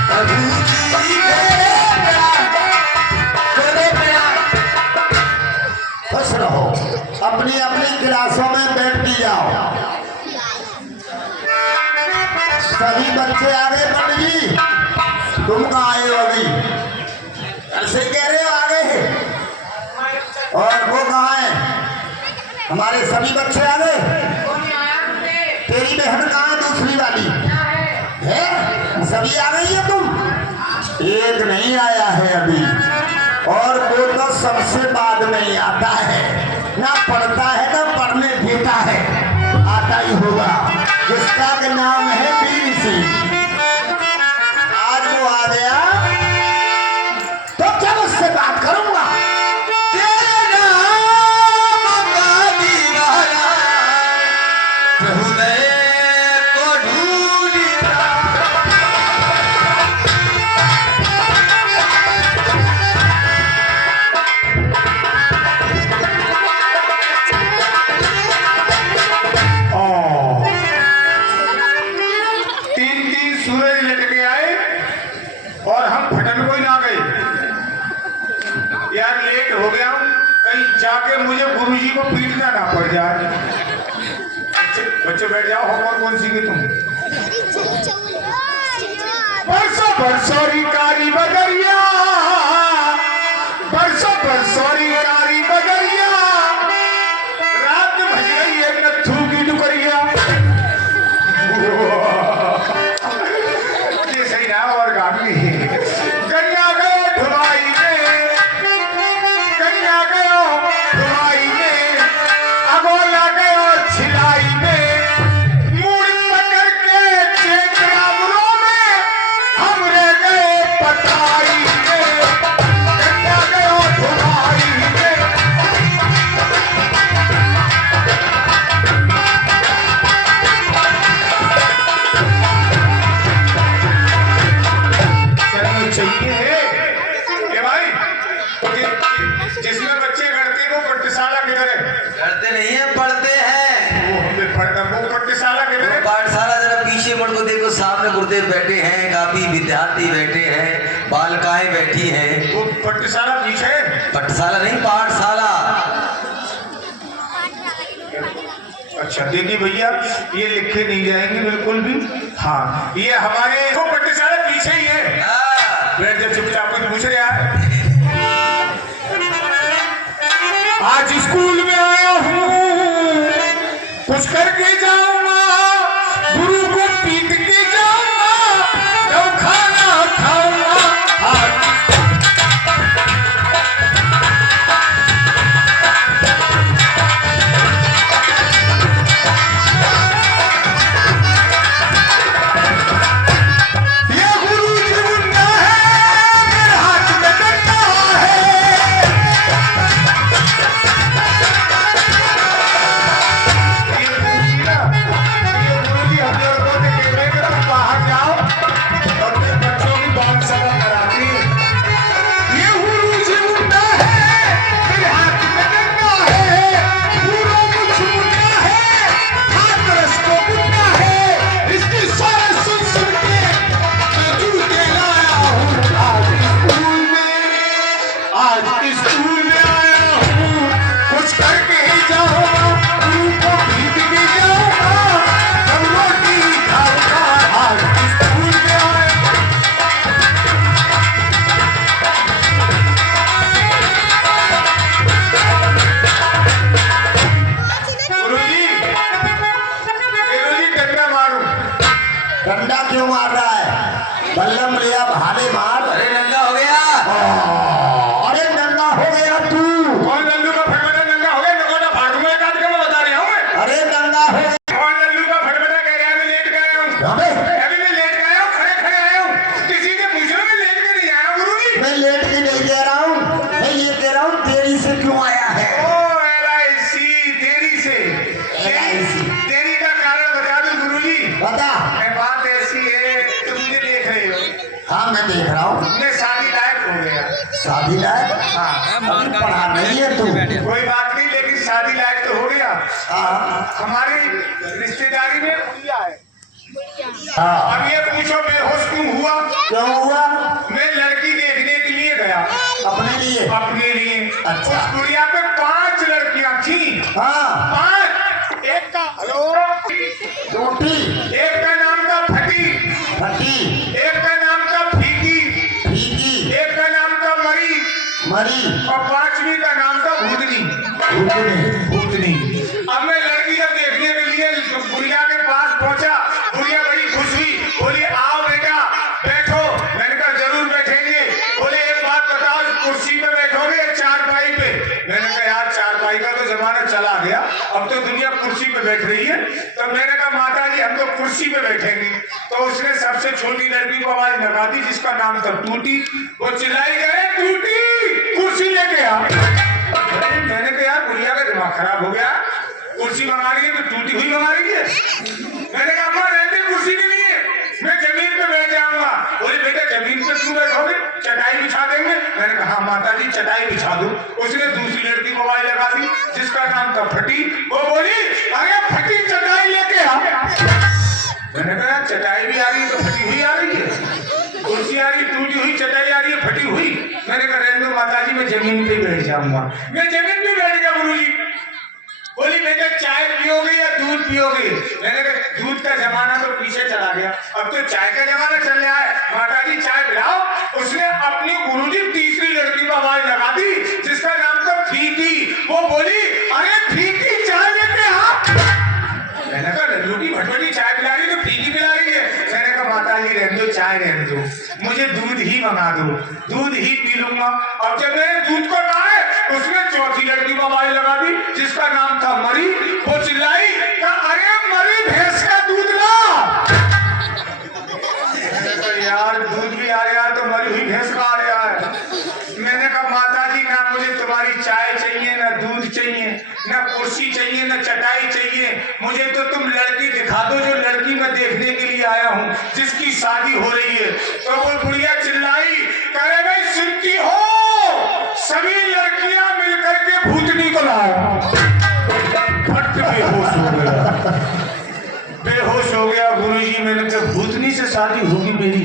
प्रभु जी खुश रहो, अपनी अपनी क्लासों में बैठ जाओ। सभी बच्चे आगे पंडित जी, तुम कहाँ आए हो अभी? ऐसे कह रहे हो आगे है, और वो कहाँ है? हमारे सभी बच्चे आ गए। तेरी बहन कहाँ है दूसरी वाली? है सभी आ गई है तुम? एक नहीं आया है अभी, और वो तो सबसे बाद में ही आता है, ना पढ़ता है ना पढ़ने देता है, आता ही होगा, जिसका के नाम है वीर सिंह। आज वो आ गया तो जब उससे बात करूंगा। तेरे नाम का दीवाना प्रभु दे को पीटना ना पड़ जाए। बच्चे बैठ जाओ, होमवर्क कौन सीखे तुम? बरसों बरसोरी कारी बगरिया, बरसों बरसोरी कारी बगरिया, रात भज गई है नथू की डुकरिया। ये सही ना और गामी गन्या गयो ढुलाई में, गन्या गयो ढुलाई में, अगोला गयो छिलाई में, मूड़ पकड़ के चेतरावरों में हमरे गए पटाई में, गन्या गयो ढुलाई में। चलो चाहिए ये भाई, जिसमें बच्चे गढ़ते वो पट्टशाला किधर है? लड़ते नहीं है, पढ़ते हैं। वो पट्टशाला किधर है? पाठशाला जरा पीछे मुड़ को देखो, सामने गुरुदेव बैठे हैं, काफी विद्यार्थी बैठे हैं, बालिकाएं बैठी हैं। वो पट्टशाला पीछे है? पाठशाला नहीं, पाठशाला। अच्छा देखिए भैया, ये लिखे नहीं जाएंगे बिल्कुल भी। हाँ, ये हमारे वो पट्टशाला पीछे ही है। हाँ। बैठ जा चुपचाप, कुछ पूछ रहे हैं। आज स्कूल में आया हूँ, कुछ करके जाऊंगा, गुरु को पीट के जाऊंगा, जब खाना खाऊंगा। आज ये गुरु जी मुन्ना है, मेरे हाथ में डंडा है। ये गुरु जी हम लोगों को कहते कि तुम बाहर जाओ और अपने बच्चों की बाल सभा कराती है। ये गुरु जी मुन्ना है, मेरे हाथ में डंडा है, पूरा मुझ मुन्ना है, हाथ रस को मुन्ना है, इसकी सारे सुन सुन के मैं जूते लाया हूँ। आज स्कूल में आया हूँ, कुछ करके ही जाऊंगा, गुरु को पीट के जाऊंगा, जब रोटी खाऊंगा। आज स्कूल में आया गुरुजी डंडा मारू। डंडा क्यों मार रहा है? बल्लम लिया भाले मार। अरे नंगा हो गया। अरे नंगा हो गया तू। कौन लल्लू का फटफटा नंगा हो गया? नगोना फाटूंगा एक आध के, मैं बता रहा हूँ मैं। अरे नंगा हो गया। कौन लल्लू का फटफटा कह रहा है? मैं लेट गया हूँ। अबे, अभी मैं लेट गया हूँ, खड़े खड़े आया हूँ। किसी के पूछो, मैं लेट के नहीं आया हूँ गुरुजी। मैं लेट के नहीं कह रहा हूँ, मैं ये कह रहा हूँ देरी से क्यों आया है? ओ LIC देरी से। LIC देरी का कारण बता दो गुरुजी। बता। बात ऐसी है, तुम मुझे देख रहे हो, हाँ मैं देख रहा हूँ। मैं शादी लायक हो गया। शादी लायक? हाँ, अभी पढ़ा नहीं है तू। कोई बात नहीं, लेकिन शादी लायक तो हो गया। हाँ हमारी रिश्तेदारी में भैया है। हाँ। अब ये पूछो बेहोश क्यों हुआ? क्यों हुआ? मैं लड़की देखने के लिए गया, अपने लिए? अपने लिए। अच्छा। उस दुनिया पे 5 लड़कियां थी। हाँ। 5। एक का हेलो, रोटी एक का नाम था फटी, फटी, एक का नाम था फीकी, फीकी, एक का नाम था मरी, मरी, और 5वीं का नाम था भूतनी। भूतनी। भूतनी। अब मैं लड़की को देखने के लिए गुड़िया के पास पहुंचा। गुड़िया बड़ी खुश हुई, बोली आओ बेटा बैठो। मैंने कहा जरूर बैठेंगे। बोले एक बात बताओ, कुर्सी पे बैठोगे या चारपाई पे? मैंने कहा यार चारपाई का तो जमाना चला गया, अब तो दुनिया कुर्सी पे बैठ रही है। तो मैंने कहा माता जी हम तो कुर्सी पे बैठेंगे। तो उसने सबसे छोटी लड़की को आवाज लगा दी, जिसका नाम था टूटी। वो चिल्लाई गए टूटी कुर्सी लेके आ। मैंने कहा यार गुड़िया का दिमाग खराब हो गया, कुर्सी मंगा रही है तो टूटी हुई मंगा रही है। मैंने कहा अम्मा रहते कुर्सी के लिए, मैं जमीन पे बैठ जाऊंगा। बोले बेटा जमीन पे क्यों बैठोगे, चटाई बिछा देंगे। मैंने कहा हाँ माता जी चटाई बिछा दो। उसने दूसरी लड़की को आवाज लगा दी, जिसका नाम था फटी। वो बोली अरे फटी चटाई लेके आ। मैंने कहा चटाई भी आ रही है तो फटी हुई आ रही है, कुर्सी आ रही टूटी हुई, चटाई आ रही है फटी हुई। मैंने कहा रहने दो माता जी मैं जमीन पे बैठ जाऊंगा। मैं जमीन पे बैठ गया गुरुजी। पियोगे? मैंने कहा दूध का जमाना तो पीछे चला गया, अब तो चाय का जमाना चल रहा है। माता जी चाय पिलाओ। उसने अपनी गुरुजी तीसरी लड़की को आवाज लगा दी जिसका नाम था फीकी। वो बोली अरे फीकी चाय लेके आ। मैंने कहा लल्लू की भटभटी चाय पिला रही तो फीकी पिला रही है। मैंने कहा माता जी रहने दो, चाय रहने दो, मुझे दूध ही मंगा दो, दूध ही पी लूंगा। अब जब मैंने दूध को कहा है उसने चौथी लड़की को आवाज लगा दी जिसका नाम था मरी। वो चिल्लाई कहा अरे मरी भैंस का दूध ला। मैंने कहा यार दूध भी आ रहा है तो मरी हुई भैंस का आ रहा है। मैंने कहा माता जी ना मुझे तुम्हारी चाय चाहिए, ना दूध चाहिए, ना कुर्सी चाहिए, ना चटाई चाहिए, मुझे तो तुम लड़की दिखा दो जो लड़की मैं देखने के लिए आया हूँ, जिसकी शादी हो रही है। तो वो बुढ़िया चिल्लाई करे भाई सुनती हो, सभी लड़कियां मिलकर के भूतनी को लाओ। फट बेहोश हो गया, बेहोश हो गया गुरुजी। मैंने कहा भूतनी से शादी होगी मेरी?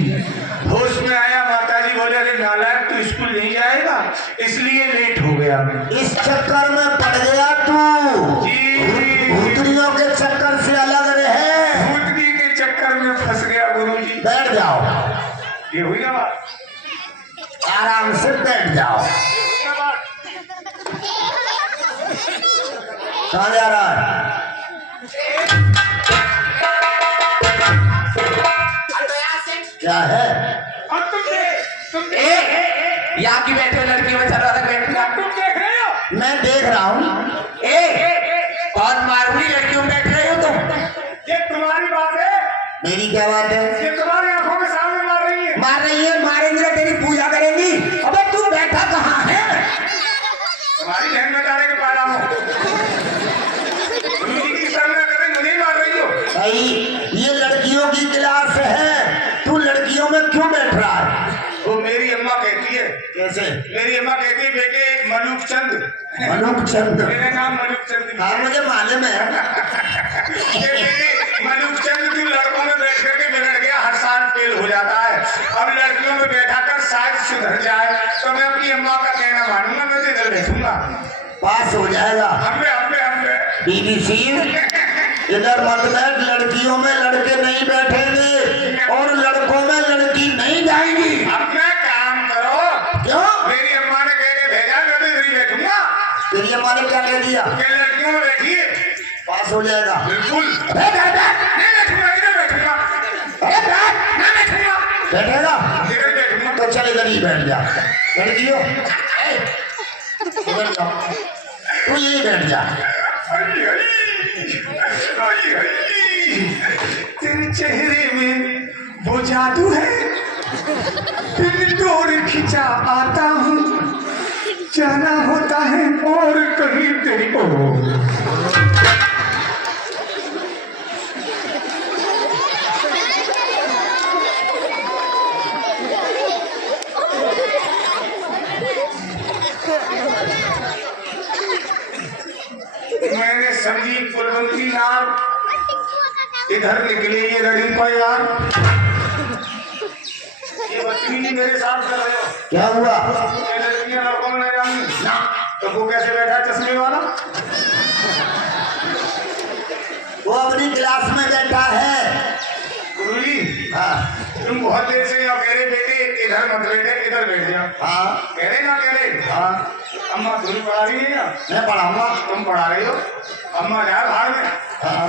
होश में आया, माता जी बोले अरे नालायक तू स्कूल नहीं जाएगा इसलिए लेट हो गया। इस चक्कर में पड़ गया तू जी, भूतनियों के चक्कर से अलग रहे। भूतनी के चक्कर में फंस गया गुरुजी। बैठ जाओ, ये हुई ना बात, आराम से बैठ जाओ। कहाँ जा रहा है? क्या है? अब तुम यहाँ की बैठे लड़की में चल रहा था बैठना। तुम देख रहे हो? मैं देख रहा हूँ। कौन मारूनी लड़कियों में बैठ रहे हो तुम? ये तुम्हारी बात है? मेरी क्या बात है? ये तुम्हारी आंखों के सामने मार रही है। मार रही है, मारेंगे तो तेरी पूजा करेंगी। अबे तू बैठा कहाँ है? तुम्हारी बहन में डाले के पाला हूँ। गुरुजी की शर्म न करें, मुझे ही मार रही हो। भाई ये लड़कियों की क्लास है, तू लड़कियों में क्यों बैठ रहा है? वो मेरी अम्मा कहती है। कैसे? मेरी अम्मा कहती है बेटे मलूक चंद। मलूक चंद? मेरा नाम मलूक चंद। हाँ मुझे मालूम है। ये बेटे मलूक चंद तू लड़कों में बैठ करके बिगड़ गया, हर साल फेल हो जाता है। अब लड़कियों में बैठा कर शायद सुधर जाए तो मैं अपनी अम्मा का कहना मानूंगा, मैं तो इधर बैठूंगा। पास हो जाएगा। अम्बे अम्बे अम्बे बीबीसी इधर मत बैठ, लड़कियों में लड़के नहीं बैठेंगे और लड़कों में लड़की नहीं जाएंगी। अब मैं काम करो। क्यों? मेरी अम्मा ने कह के भेजा, मैं तो इधर ही बैठूंगा। तेरी अम्मा ने क्या कह दिया? कि लड़कियों में बैठिए, पास हो जाएगा। बिल्कुल बैठ बैठ बैठ। नहीं बैठूंगा, इधर बैठूंगा। अरे बैठ। नहीं बैठूंगा, बैठेगा इधर बैठूंगा। तो चल इधर ही बैठ जा। लड़कियों इधर जाओ, तू यही बैठ जा। आई, आई, आई, तेरे चेहरे में वो जादू है, दिल तोड़ खिंचा आता हूँ, जाना होता है और कहीं तेरी ओर। मैंने समझी कुलवंती नाम इधर निकली ये रही पर यार। ये बदतमीजी मेरे साथ कर रहे हो। क्या हुआ? ये लड़कियां लड़कों में नहीं जानी ना, तो वो कैसे बैठा चश्मे वाला? वो अपनी क्लास में बैठा है। गुरुजी हाँ तुम बहुत देर से यहाँ कह रहे बेटे इधर मत बैठे, इधर बैठ जाओ। हाँ कह रहे ना कह रहे? हाँ अम्मा तुम्हें पढ़ा रही है या मैं पढ़ाऊंगा। तुम पढ़ा रही हो? अम्मा जाए बाहर में। हाँ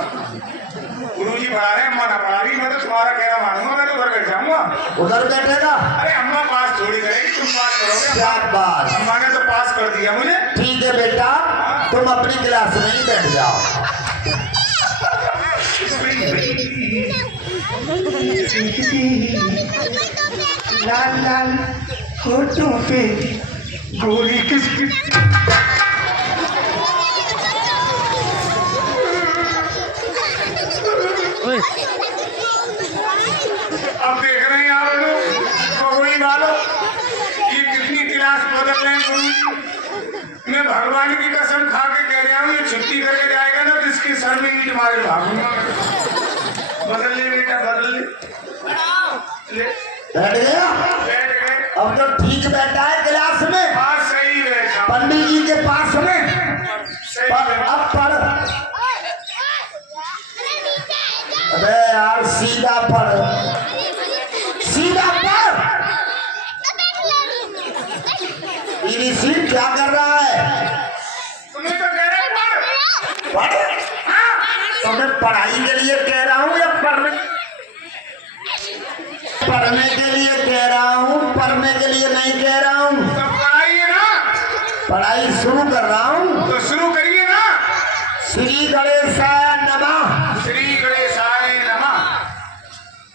गुरुजी पढ़ा रहे हैं, अम्मा ना पढ़ा रही। मैं तो तुम्हारा कहना मानूंगा, मैं तो उधर बैठ जाऊंगा। उधर बैठेगा। अरे अम्मा पास थोड़ी करेगी, तुम पास करोगे। शाबाश। अम्मा ने तो पास कर दिया मुझे। ठीक है बेटा, तुम अपनी क्लास में ही बैठ जाओ। लाल लाल होठों पे गोरी किसकी? अब देख रहे हैं आप लोग बबुई वालों, ये कितनी क्लास बदल रहे हैं गुरु। मैं भगवान की कसम खा के कह रहा हूँ, ये छुट्टी करके जाएगा ना तो इसके सर में ईंट मारे भागूंगा। बदल ले बेटा, बदल ले। बैठ गया? बैठ गए। अब तो ठीक बैठा है क्लास में, हाँ सही बैठा, पंडित जी के पास में। सही पर बैठा। अब पढ़। सीधा पढ़, सीधा पढ़। ये ऋषि क्या कर रहा है? तुम्हें तो कह रहे पढ़। पढ़? तो मैं पढ़ाई के लिए कह रहा हूँ या पढ़ने पढ़ने के लिए कह रहा हूँ, पढ़ने के लिए नहीं कह रहा हूँ। तो पढ़ाइए ना, पढ़ाई शुरू कर रहा हूँ। तो शुरू करिए ना। श्री गणेशाय नमः। श्री गणेशाय नमः।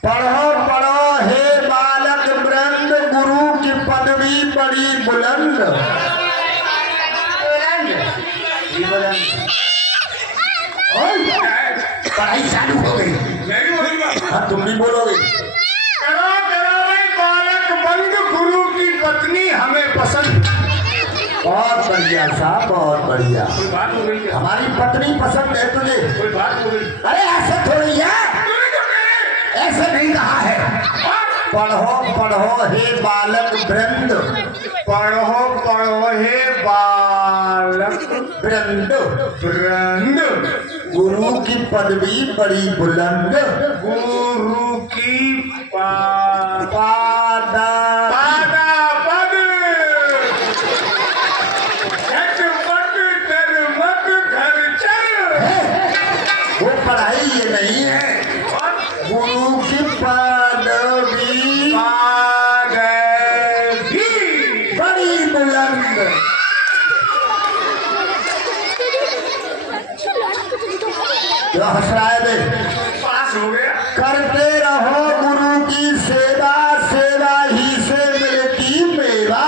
पढ़ो पढ़ो हे बालक वृंद, गुरु की पदवी बड़ी बुलंद। पढ़ाई चालू हो गई। मैं भी बोलूंगा। हाँ तुम भी बोलोगे। करो करो भाई बालक बंद, गुरु की पत्नी हमें पसंद। बहुत बढ़िया साहब, बहुत बढ़िया। कोई बात हो गई क्या? हमारी पत्नी पसंद है तुझे? कोई बात हो गई? अरे ऐसे थोड़ी है, तूने क्यों कह रहे? ऐसे नहीं कहा है। पढ़ो पढ़ो हे बालक वृंद, पढ़ो पढ़ो हे बालक वृंद, वृंद, गुरु की पदवी बड़ी बुलंद। गुरु की पादा पादा पद, झटपट डरमत घर चल। वो पढ़ाई ये नहीं है। गुरु की पदवी पादवी बड़ी बुलंद। जो हंस रहा है बे? पास हो गया। करते रहो गुरु की सेवा, सेवा ही से मिलती मेवा।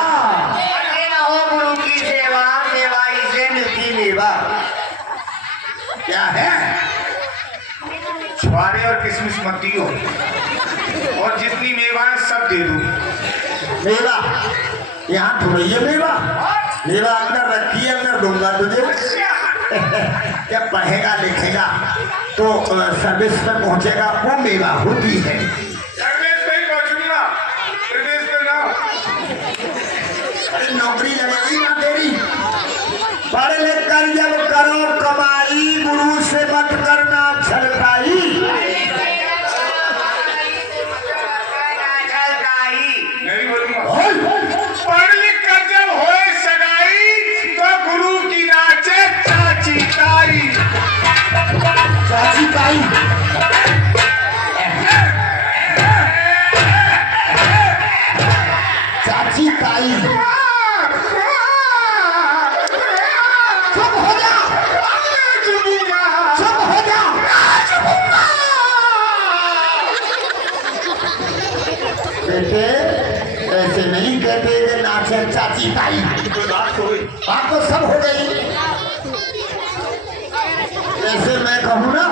करते रहो गुरु की सेवा, सेवा ही से मिलती मेवा। क्या है? छुआरे और किसमिस मत दियो, और जितनी मेवा है सब दे दो। मेवा यहाँ थोड़ी है मेवा। मेवा अंदर रखी है, अंदर दूंगा तुझे। जब पढ़ेगा लिखेगा तो सर्विस में पहुंचेगा, वो मेवा होती है। सर्विस पे ही पहुंचूंगा, सर्विस पे ना। अरे नौकरी लगेगी ना तेरी। पढ़ लिख कर जब करो कमाई, गुरु से मत करना छलकाई। मैं भी बोलूंगा। पढ़ लिख कर जब होए सगाई, तो गुरु की नाचे चाची ताई। चाची ताई चाची ताई चुप हो जा, चुप हो जा। बेटे ऐसे नहीं कहते कि नाचे चाची ताई। बात तो सब हो गई। जैसे मैं कहूँ ना,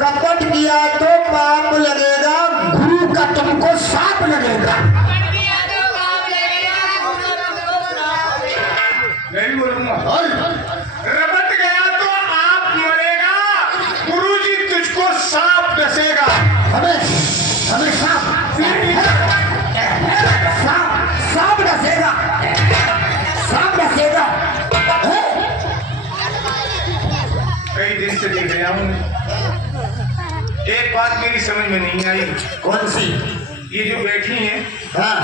कपट किया तो पाप लगेगा, गुरु का तुमको साप लगेगा। मैं भी बोलूंगा। और रबट गया तो आप मरेगा, गुरुजी तुझको सांप डसेगा। हमें हमें सांप सांप डसेगा, सांप डसेगा। कई दिन से देख रहा हूँ, एक बात मेरी समझ में नहीं आई। कौन सी? ये जो बैठी हैं, हाँ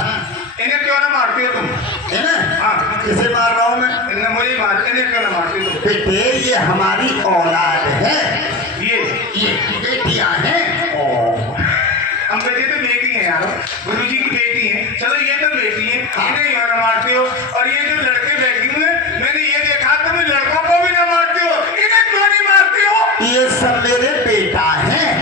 इन्हें क्यों ना मारते हो तुम? है ना? हाँ, किसे मार रहा हूँ मैं? इन्हें मुझे मारते, इन्हें क्यों ना मारते तुम? बेटे ये हमारी औलाद है, ये बेटियां हैं। हम कहते तो बेटी है यार, गुरुजी की बेटी है। चलो ये तो बेटी है, इन्हें क्यों ना मारते हो? और ये जो लड़के बैठे हुए, मैंने ये देखा तुम लड़कों को भी ना मारते हो, इन्हें क्यों नहीं मारते हो? ये सब मेरे बेटा हैं।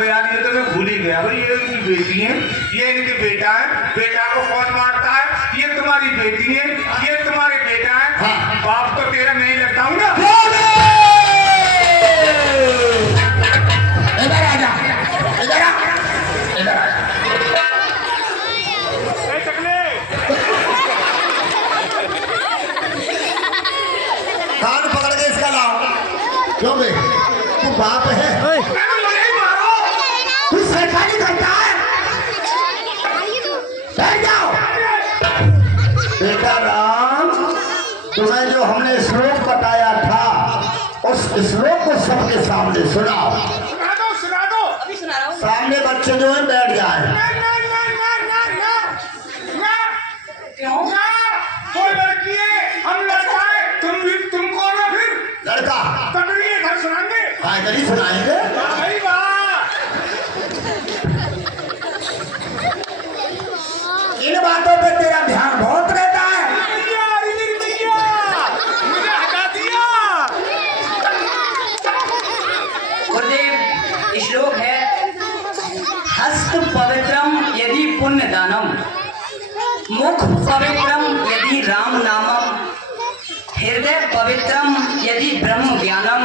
यार ये तो मैं भूल ही गया भाई, ये इनकी बेटी है, ये इनके बेटा है। बेटा को कौन मारता है? ये तुम्हारी बेटी है, ये तुम्हारे बेटा है। हाँ। बाप तो तेरा नहीं लगता हूँ ना। इधर आ जा, इधर आ, इधर आ। कान पकड़ के इसका लाओ। क्यों बे? तू बाप है? तू सरकारी करता है? बैठ जाओ। बेटा राम, तुम्हें जो हमने श्लोक बताया था उस श्लोक को सबके सामने सुनाओ। सुना दो, सुना दो। अभी सुना रहा हूँ। सामने बच्चे जो है बैठ जाए। ना, क्यों? ना, वो लड़की है, हम लड़का है, तुम कौन हो फिर? लड़का तगड़ी है, घर सुनाएंगे। हाँ इधर ही सुनाएंगे। भाई वाह, इन बातों पे तेरा ध्यान बहुत रहता है। मुझे हटा दिया। गुरुदेव श्लोक है, हस्त पवित्रम यदि पुण्य दानम, मुख पवित्रम यदि राम नामम, हृदय पवित्रम यदि ब्रह्म ज्ञानम,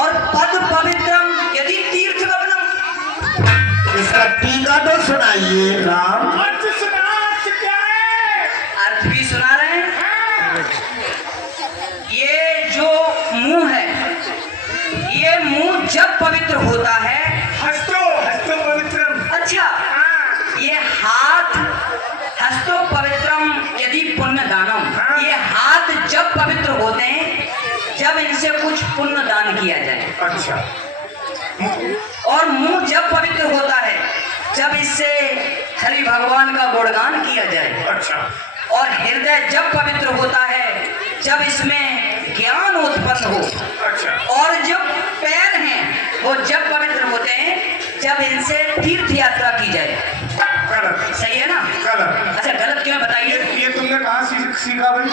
और पद पवित्रम यदि तीर्थ गमनम। इसका टीका तो सुनाइए राम। अर्थ सुना, अर्थ क्या है? अर्थ भी सुना रहे हैं। ये जो मुंह है, ये मुंह जब पवित्र होता है, हस्तो पवित्रम। अच्छा, ये हाथ हस्तो पवित्रम यदि पुण्य दानम, ये हाथ जब पवित्र होते हैं जब इनसे कुछ पुण्य दान किया जाए, अच्छा, और मुंह जब पवित्र होता है जब इससे हरि भगवान का गुणगान किया जाए, अच्छा, और हृदय जब पवित्र होता है जब इसमें ज्ञान उत्पन्न हो, अच्छा। और जो पैर हैं वो जब पवित्र होते हैं जब इनसे तीर्थ यात्रा की जाए। गलत, सही है ना? गलत। अच्छा, गलत क्यों है बताइए? ये तुमने कहाँ सीखा भाई?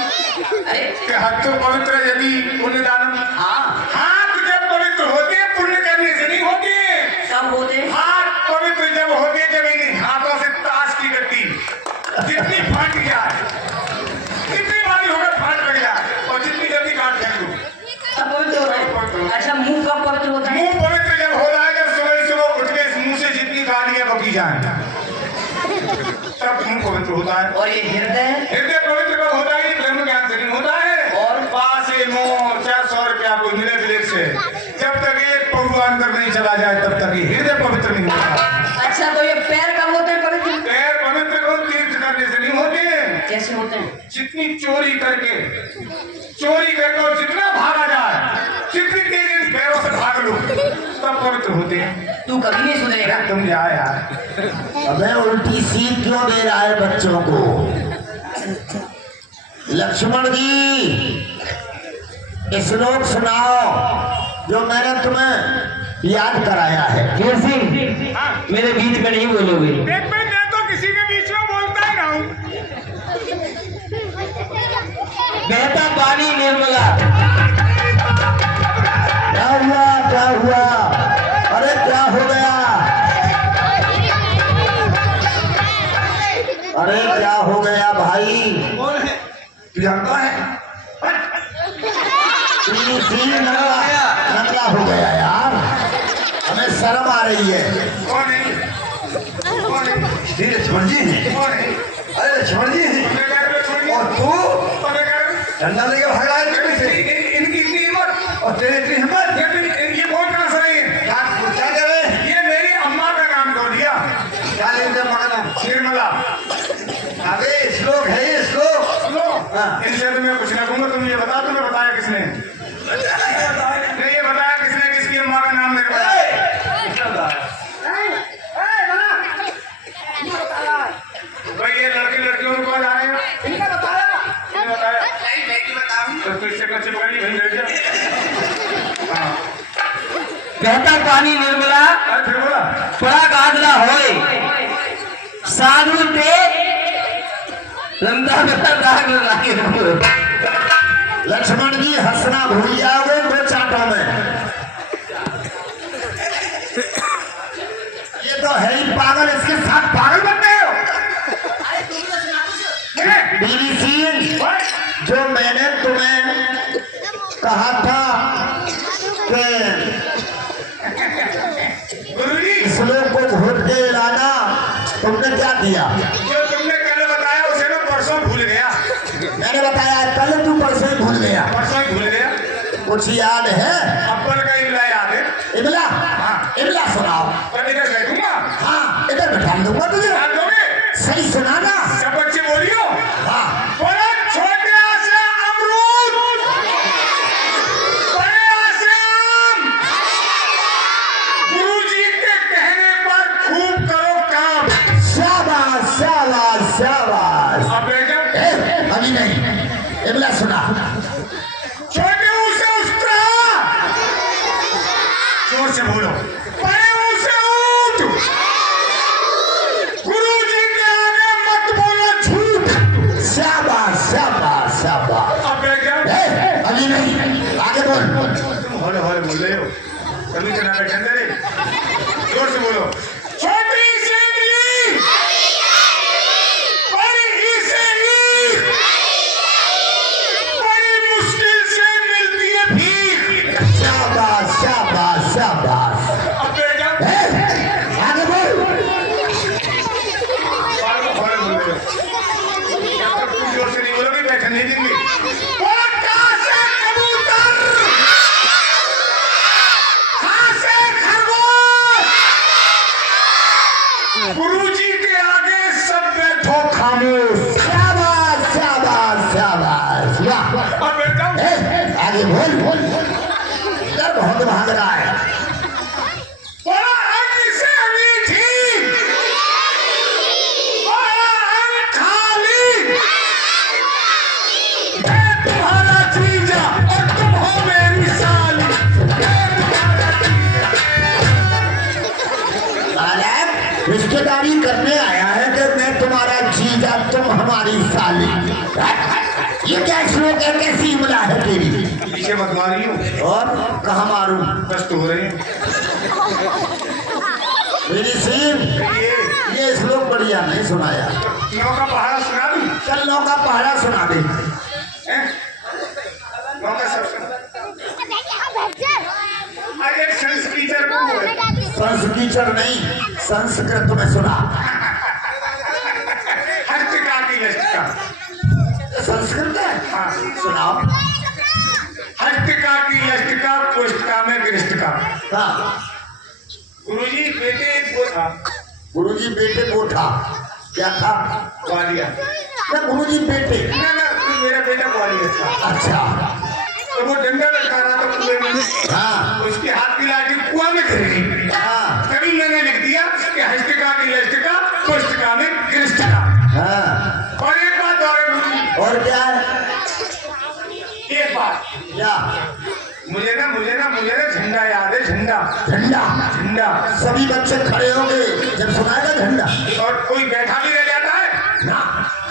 अरे कि हाथ तो पवित्र यदि पुण्य दानम। हाँ, हाथ जब पवित्र होते हैं, पुण्य करने से नहीं होते। सब होते हैं। हाथ पवित्र जब होते हैं, जब इन हाथों से ताश की गड्डी जितनी फट जाए, जितनी बारी होकर फट लग जाए, और जितनी जल्दी काट फेंक दो। सब पवित्र होते हैं। अच्छा, मुंह कब पवित्र होता है? मुंह पवित्र जब हो जाए, जब सुबह उठ के इस मुंह से जितनी गालियां बकी जाए, तब मुंह पवित्र होता है। और ये हृदय? हृदय पवित्र कब होता है? ब्रह्म ज्ञान से नहीं होता है। और पास से मोह 400 रुपया कोई मिले ब्लेक से, जब तक एक पौवा अंदर नहीं चला जाए तब तक ये हृदय पवित्र नहीं होता। अच्छा, तो ये पैर कब होते हैं पवित्र? पैर पवित्र को तीर्थ करने से नहीं होते। कैसे होते हैं? जितनी चोरी करके और जितना भागा जाए, जितनी तेज इन पैरों से भाग लो, तब पवित्र होते हैं। तू कभी नहीं सुधरेगा। तुम जा यार। अबे उल्टी सीख क्यों दे रहा है बच्चों को? लक्ष्मण जी श्लोक सुनाओ जो मैंने तुम्हें याद कराया है। वीर सिंह, मेरे बीच में नहीं बोलोगे। देख भाई, मैं तो किसी के बीच में बोलता ही ना हूँ। बहता पानी निर्मला। क्या हुआ, क्या हुआ? अरे क्या हो गया? अरे क्या हो गया भाई? कौन है? प्रियंका है। नकला हो गया यार, हमें शर्म आ रही है। कौन है? कौन है? ये लक्ष्मण जी हैं। कौन है? अरे लक्ष्मण जी हैं। और तू डंडा लेकर भाग रहा है कभी से? इनकी इतनी हिम्मत, और तेरी इतनी हिम्मत? ये बहुत कहाँ से रही है? क्या कर रहे हैं? ये मेरी अम्मा का नाम दो दिया, क्या लेकर मगना? निर्मला। अबे श्लोक है ये श्लोक। लो, हाँ। इनसे तो मैं कुछ ना कहूँगा। तुम ये बता, तुम्हें बताया किसने? नहीं, ये बताया किसने किसकी अम्मा का नाम निर्मला? भाई ये लड़के लड़कियों को आ रहे हैं। इनका बताया? नहीं, मैं नहीं बताऊँ। तो इससे कच्चे पकड़ी भाई बैठ जा। हाँ, बहता पानी निर्मला, अरे फिर बोला। बड़ा गादला होए, साधु पे लंदा बता दाग लागे। लक्ष्मण जी हंसना भूल जाओगे दो चाटों में। ये तो है ही पागल, इसके साथ पागल बन गए हो। बीवी सिंह, जो मैंने तुम्हें कहा था कि गुरुजी, श्लोक को घोट के लाना, तुमने क्या किया? जो तुमने कल बताया उसे मैं परसों भूल गया। मैंने बताया कल, तू परसों ही भूल गया। परसों ही भूल गया। कुछ याद है? अब्बल का इमला याद है? इमला? हाँ। इमला सुनाओ। कल इधर बैठूंगा। हाँ, इधर बैठा दूंगा तुझे। ध्यान दोगे? सही सुनाना। सब बच्चे बोलियो। हाँ। बोलो, छोटे से अमरूद, बड़े से बोलो। परे मुंह से ऊठ। गुरुजी के आगे मत बोलो झूठ। शाबाश शाबाश शाबाश। अबे क्या? अभी नहीं, आगे बोल। हौले हौले बोल रहे हो, कभी चला बैठे रे, जोर से बोलो। छोटी से इडली, बड़ी से ईख, बड़ी मुश्किल से मिलती है भीख। शाबाश शाबाश शाबाश। अबे क्या? आगे बोल। हौले बोल रहे हो, जब तक जोर से नहीं बोलोगे बैठे नहीं देंगे। गुरुजी के आगे सब बैठो खामोश। शाबाश शाबाश शाबाश। अब बेटा आगे बोल बोल। इधर बहुत भाग रहा है। बड़ा अन्न से मीठी, बड़ा अन्न खाली, मैं तुम्हारा जीजा और तुम हो मेरी साली। मैं तुम्हारा रिश्तेदारी करने आया है कि मैं तुम्हारा जीजा तुम हमारी साली। ये क्या श्लोक है, कैसी इमला है तेरी? पीछे मत मारियो, और कहाँ मारूं? कष्ट हो रहे हैं। मेरी सीन ये श्लोक बढ़िया नहीं सुनाया। नौ का पहाड़ा सुना दूं? चल नौ का पहाड़ा सुना दे। हैं? नौ का सब सुना। अरे एक संस्कृत को बोले। संस्कृत नहीं, संस्कृत में सुना। हस्तिका की हस्तिका। संस्कृत है? हाँ। सुनाओ। हस्तिका की हस्तिका कोष्ठिका में गृष्टिका। हाँ। गुरुजी बेटे एक वो था, गुरुजी बेटे को था, क्या था? ग्वालियर। क्या गुरुजी बेटे? ना ना, मेरा बेटा ग्वालियर था। अच्छा। तो वो डंडा लटका रहा था कुएं में। हाँ उसके हाथ की लाठी कुआं में गिर गई। हाँ तभी मैंने लिख दिया कि हस्तिका की हस्तिका कोष्ठिका में गृष्टिका। हाँ। और एक बात और है गुरुजी, और क्या है? एक बात, क्या? मुझे ना झंडा याद है, झंडा। झंडा। झंडा। सभी बच्चे खड़े होंगे जब सुनाएगा झंडा। और कोई बैठा भी रह जाता है ना,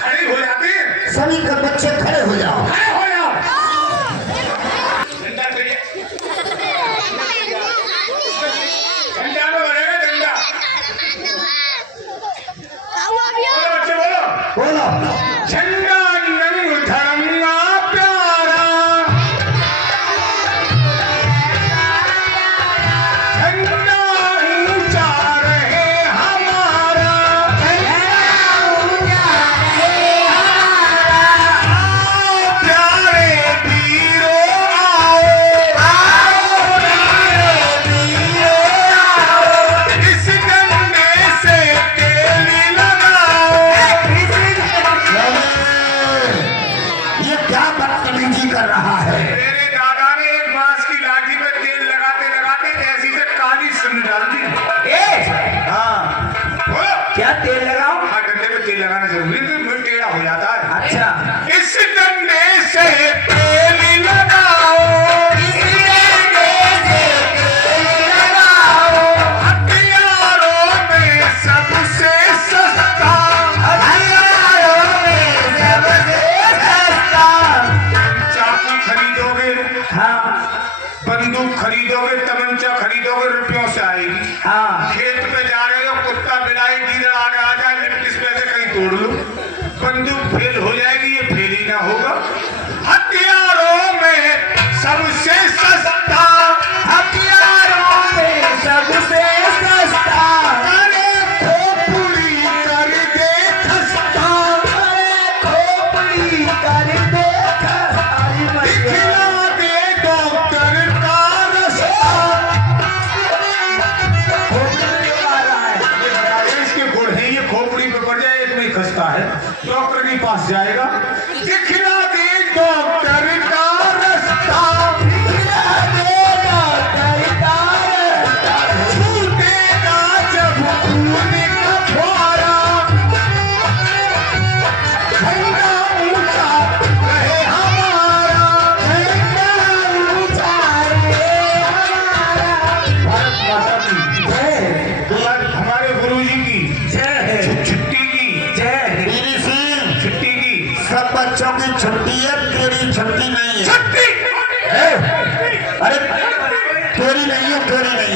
खड़े हो जाते हैं। सभी के बच्चे खड़े हो जाओ। खड़े हो जाओ। झंडा चाहिए, झंडा में बनेगा झंडा। बोलो बच्चे बोलो। बोलो। झंडा रंग धरंगा प्यारा, झंडा ऊंचा रहे हमारा, प्यारे वीरों आओ, इस डंडे से तेल लगाओ। ये क्या बदतमीजी कर रहा है? मेरे दादा ने एक बांस की लाठी में तेल लगाते लगाते ऐसी से काली सुन डाल दी। हाँ। बोलो। क्या तेल लगाओ? हाँ, डंडे में तेल लगाना जरूरी है, तो मुंह टेढ़ा हो जाता है। अच्छा। इस डंडे से तेल लगाओ, हथियारों में सबसे सस्ता, चाकू खरीदोगे, हाँ बंदूक खरीदोगे, तमंचा खरीदोगे, रुपयों से आएगी। हाँ। खेत में जा रहे हो, कुत्ता बिलाई गिर आगे आ जाए, लिपटिस में से कहीं तोड़ लो, बंदूक फेल हो जाएगी, ये फेल ही ना होगा। हथियारों में सबसे सस्ता, हथियारों में सबसे सस्ता, अरे खोपड़ी कर दे खस्ता, खोपड़ी कर दे दिखला दे डॉक्टर का रास्ता। इसके गुण है, ये खोपड़ी पे पड़ जाए, एक नहीं खस्ता है, डॉक्टर के पास जाएगा। दिखला दे डॉक्टर का रास्ता, बच्चों की छुट्टी है, तेरी छुट्टी नहीं है। छुट्टी ए, अरे तेरी नहीं है, तेरी नहीं